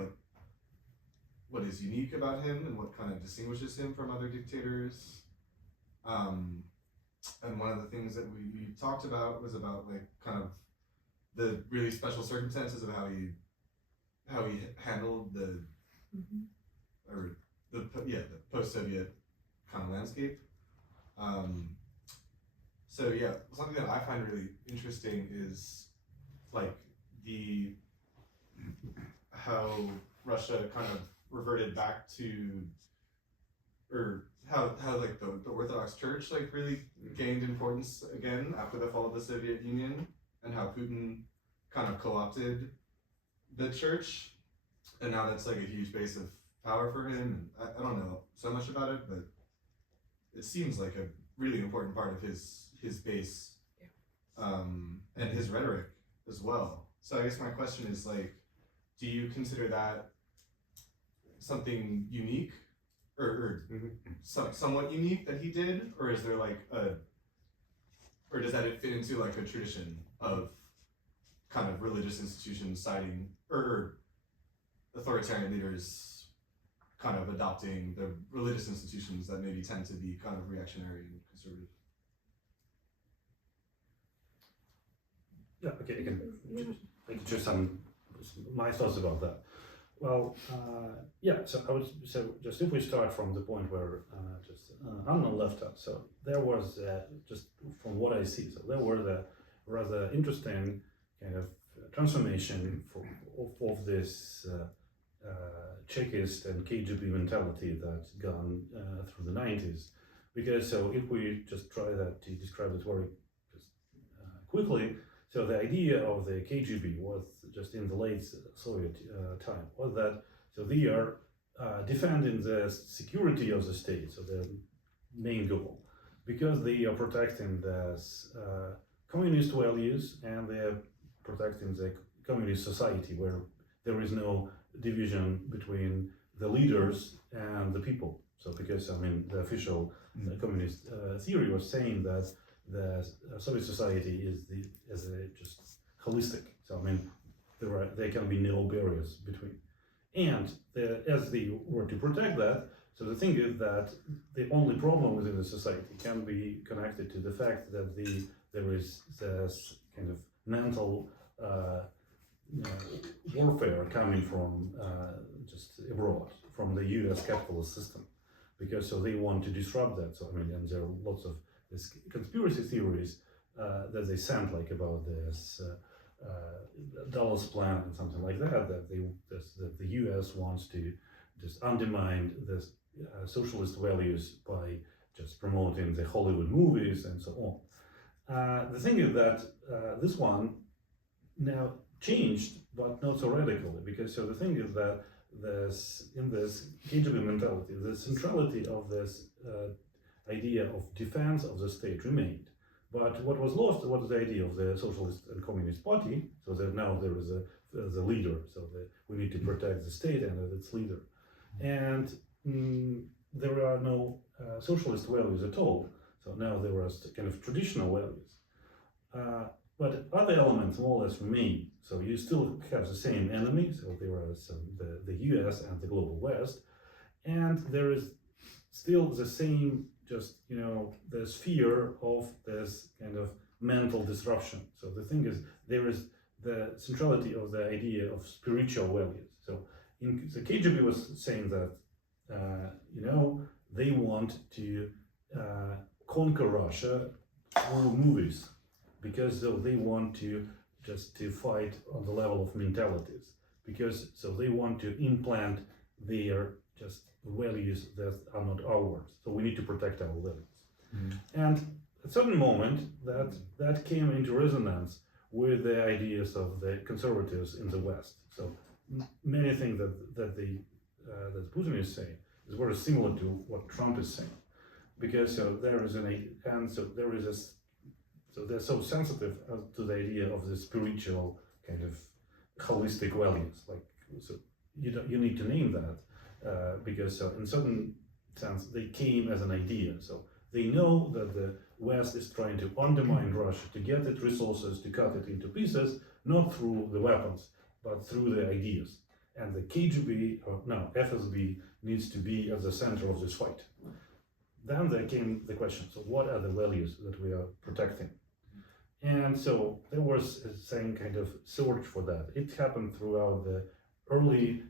what is unique about him and what kind of distinguishes him from other dictators. And one of the things that we talked about was about, like, kind of the really special circumstances of how he handled the post-Soviet kind of landscape. So yeah, something that I find really interesting is like how Russia kind of reverted back to, or how like the Orthodox Church like really gained importance again after the fall of the Soviet Union, and how Putin kind of co-opted the church, and now that's like a huge base of power for him. And I don't know so much about it, but it seems like a really important part of his base, and his rhetoric as well. So I guess my question is, like, do you consider that something unique, or somewhat unique that he did, or is there like or does that fit into like a tradition of kind of religious institutions siding, or authoritarian leaders kind of adopting the religious institutions that maybe tend to be kind of reactionary and conservative? Yeah, okay, I can just some my thoughts about that. Well, yeah, so I would just if we start from the point where Anna left us, so there was just from what I see, so there was a rather interesting kind of transformation of this Chekist and KGB mentality that's gone through the 90s. Because so if we just try that to describe it very just quickly, so the idea of the KGB was just in the late Soviet time was that so they are defending the security of the state, so the main goal, because they are protecting the communist values, and they are protecting the communist society where there is no division between the leaders and the people. So because, I mean, the official communist theory was saying that the Soviet society is just holistic. So I mean, there can be no barriers between. And as they were to protect that, so the thing is that the only problem within the society can be connected to the fact that there is this kind of mental warfare coming from just abroad, from the US capitalist system, because so they want to disrupt that. So I mean, and there are lots of this conspiracy theories that they sent, like about this Dulles plan and something like that, that the US wants to just undermine the socialist values by just promoting the Hollywood movies and so on. The thing is that this one now changed, but not so radically, because so the thing is that in this KGB mentality, the centrality of this idea of defense of the state remained. But what was lost was the idea of the Socialist and Communist Party, so that now there is the leader, so that we need to protect the state and its leader. And there are no socialist values at all, so now there are kind of traditional values. But other elements more or less remain. So you still have the same enemy, so there are the US and the global West, and there is still the same, just, you know, this fear of this kind of mental disruption. So the thing is, there is the centrality of the idea of spiritual values. So the KGB was saying that, you know, they want to conquer Russia through movies, because they want to just to fight on the level of mentalities, because so they want to implant their just values that are not ours. So we need to protect our values. And at a certain moment that came into resonance with the ideas of the conservatives in the West. So many things that Putin is saying is very similar to what Trump is saying, because there is so they're so sensitive to the idea of the spiritual kind of holistic values. Like, so you need to name that because in certain sense they came as an idea. So they know that the West is trying to undermine Russia to get its resources, to cut it into pieces, not through the weapons, but through the ideas. And the KGB, or no, FSB needs to be at the center of this fight. Then there came the question, so what are the values that we are protecting? And so there was a same kind of search for that. It happened throughout the early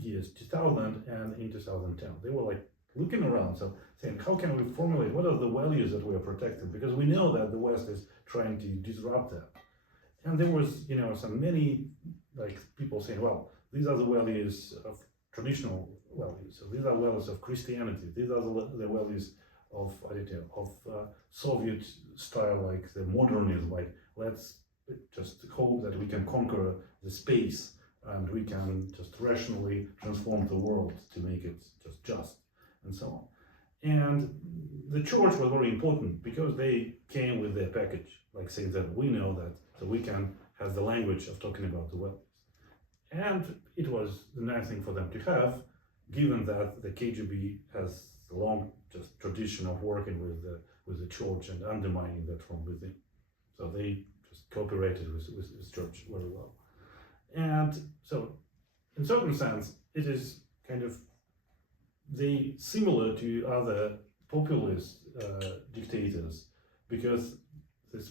years 2000 and in 2010. They were like looking around, so saying, how can we formulate, what are the values that we are protecting? Because we know that the West is trying to disrupt that. And there was, you know, some many like people saying, well, these are the values of traditional values. So these are values of Christianity. These are the values of, I don't know, of Soviet style, like the modernism, like let's just hope that we can conquer the space and we can just rationally transform the world to make it just and so on. And the church was very important because they came with their package, like saying that we know that, so we can have the language of talking about the values. And it was the nice thing for them to have, given that the KGB has a long just tradition of working with the church and undermining that from within. So they just cooperated with church very well. And so, in certain sense, it is kind of similar to other populist dictators, because the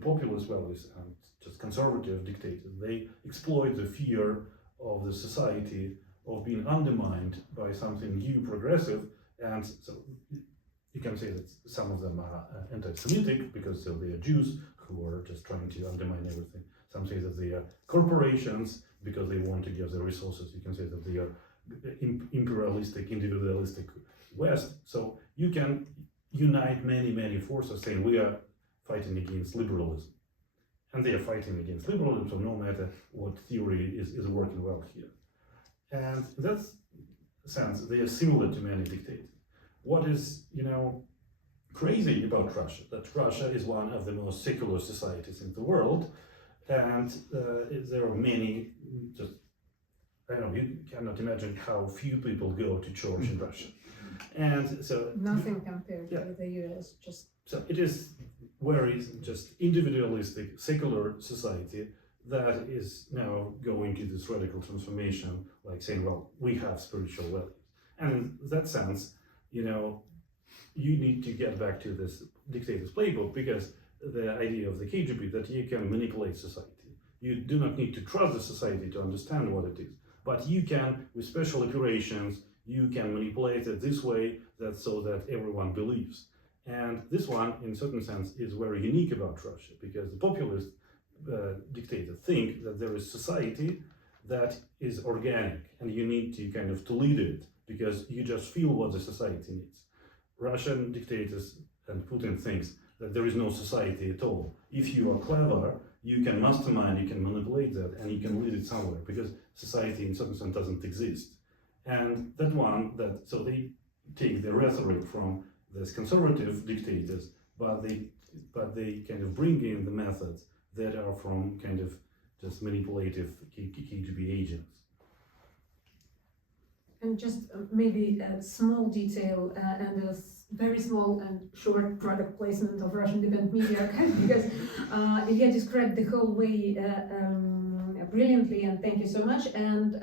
populist values and just conservative dictators, they exploit the fear of the society of being undermined by something new, progressive, and so you can say that some of them are anti-Semitic because they are Jews who are just trying to undermine everything. Some say that they are corporations because they want to give the resources. You can say that they are imperialistic, individualistic West. So you can unite many forces saying we are fighting against liberalism. And they are fighting against liberalism, so no matter what theory is working well here. And in that sense, they are similar to many dictators. What is, you know, crazy about Russia, that Russia is one of the most secular societies in the world, and there are many, just, I don't know, you cannot imagine how few people go to church in Russia. And so nothing compared to the US, just so it is very just individualistic, secular society that is now going to this radical transformation, like saying, well, we have spiritual values. And in that sense, you know, you need to get back to this dictator's playbook, because the idea of the KGB that you can manipulate society. You do not need to trust the society to understand what it is, but you can, with special operations, you can manipulate it this way that so that everyone believes. And this one, in certain sense, is very unique about Russia, because the populist dictators think that there is society that is organic, and you need to kind of to lead it, because you just feel what the society needs. Russian dictators and Putin thinks that there is no society at all. If you are clever, you can mastermind, you can manipulate that, and you can lead it somewhere, because society in certain sense doesn't exist. And that one, so they take the rhetoric from these conservative dictators, but they kind of bring in the methods that are from kind of just manipulative KGB agents. And just maybe a small detail and a very small and short product placement of Russian independent media, because Ilia described the whole way brilliantly, and thank you so much. And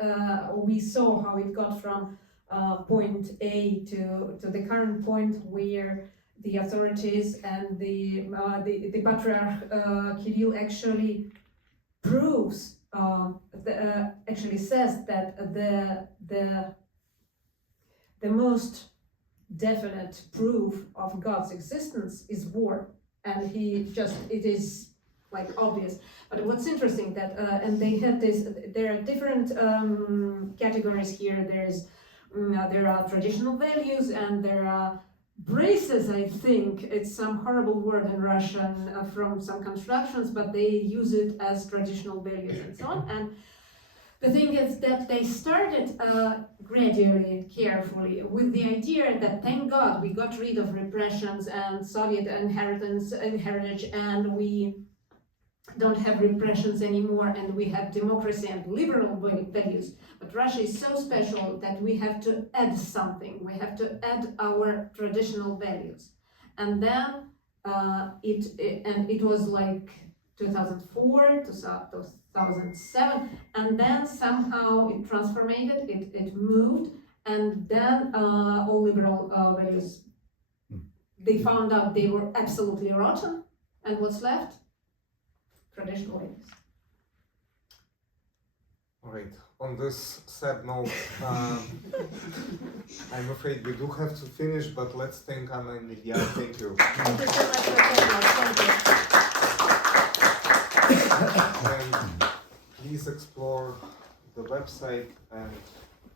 we saw how it got from point A to the current point where the authorities and the patriarch Kirill actually proves, actually says that the most definite proof of God's existence is war, and it is like obvious. But what's interesting that and they had this. There are different categories here. There are traditional values and there are braces. I think it's some horrible word in Russian from some constructions, but they use it as traditional values and so on. And the thing is that they started gradually, carefully, with the idea that thank God we got rid of repressions and Soviet heritage, and we don't have repressions anymore, and we have democracy and liberal values. But Russia is so special that we have to add something. We have to add our traditional values. And then it was like 2004 to 2007, and then somehow it transformed, it moved, and then all liberal values, they found out they were absolutely rotten, and what's left? Traditional values. All right. On this sad note, I'm afraid we do have to finish, but let's thank Anna and Ilia. Thank you. Thank you so much for coming. Thank you. And please explore the website and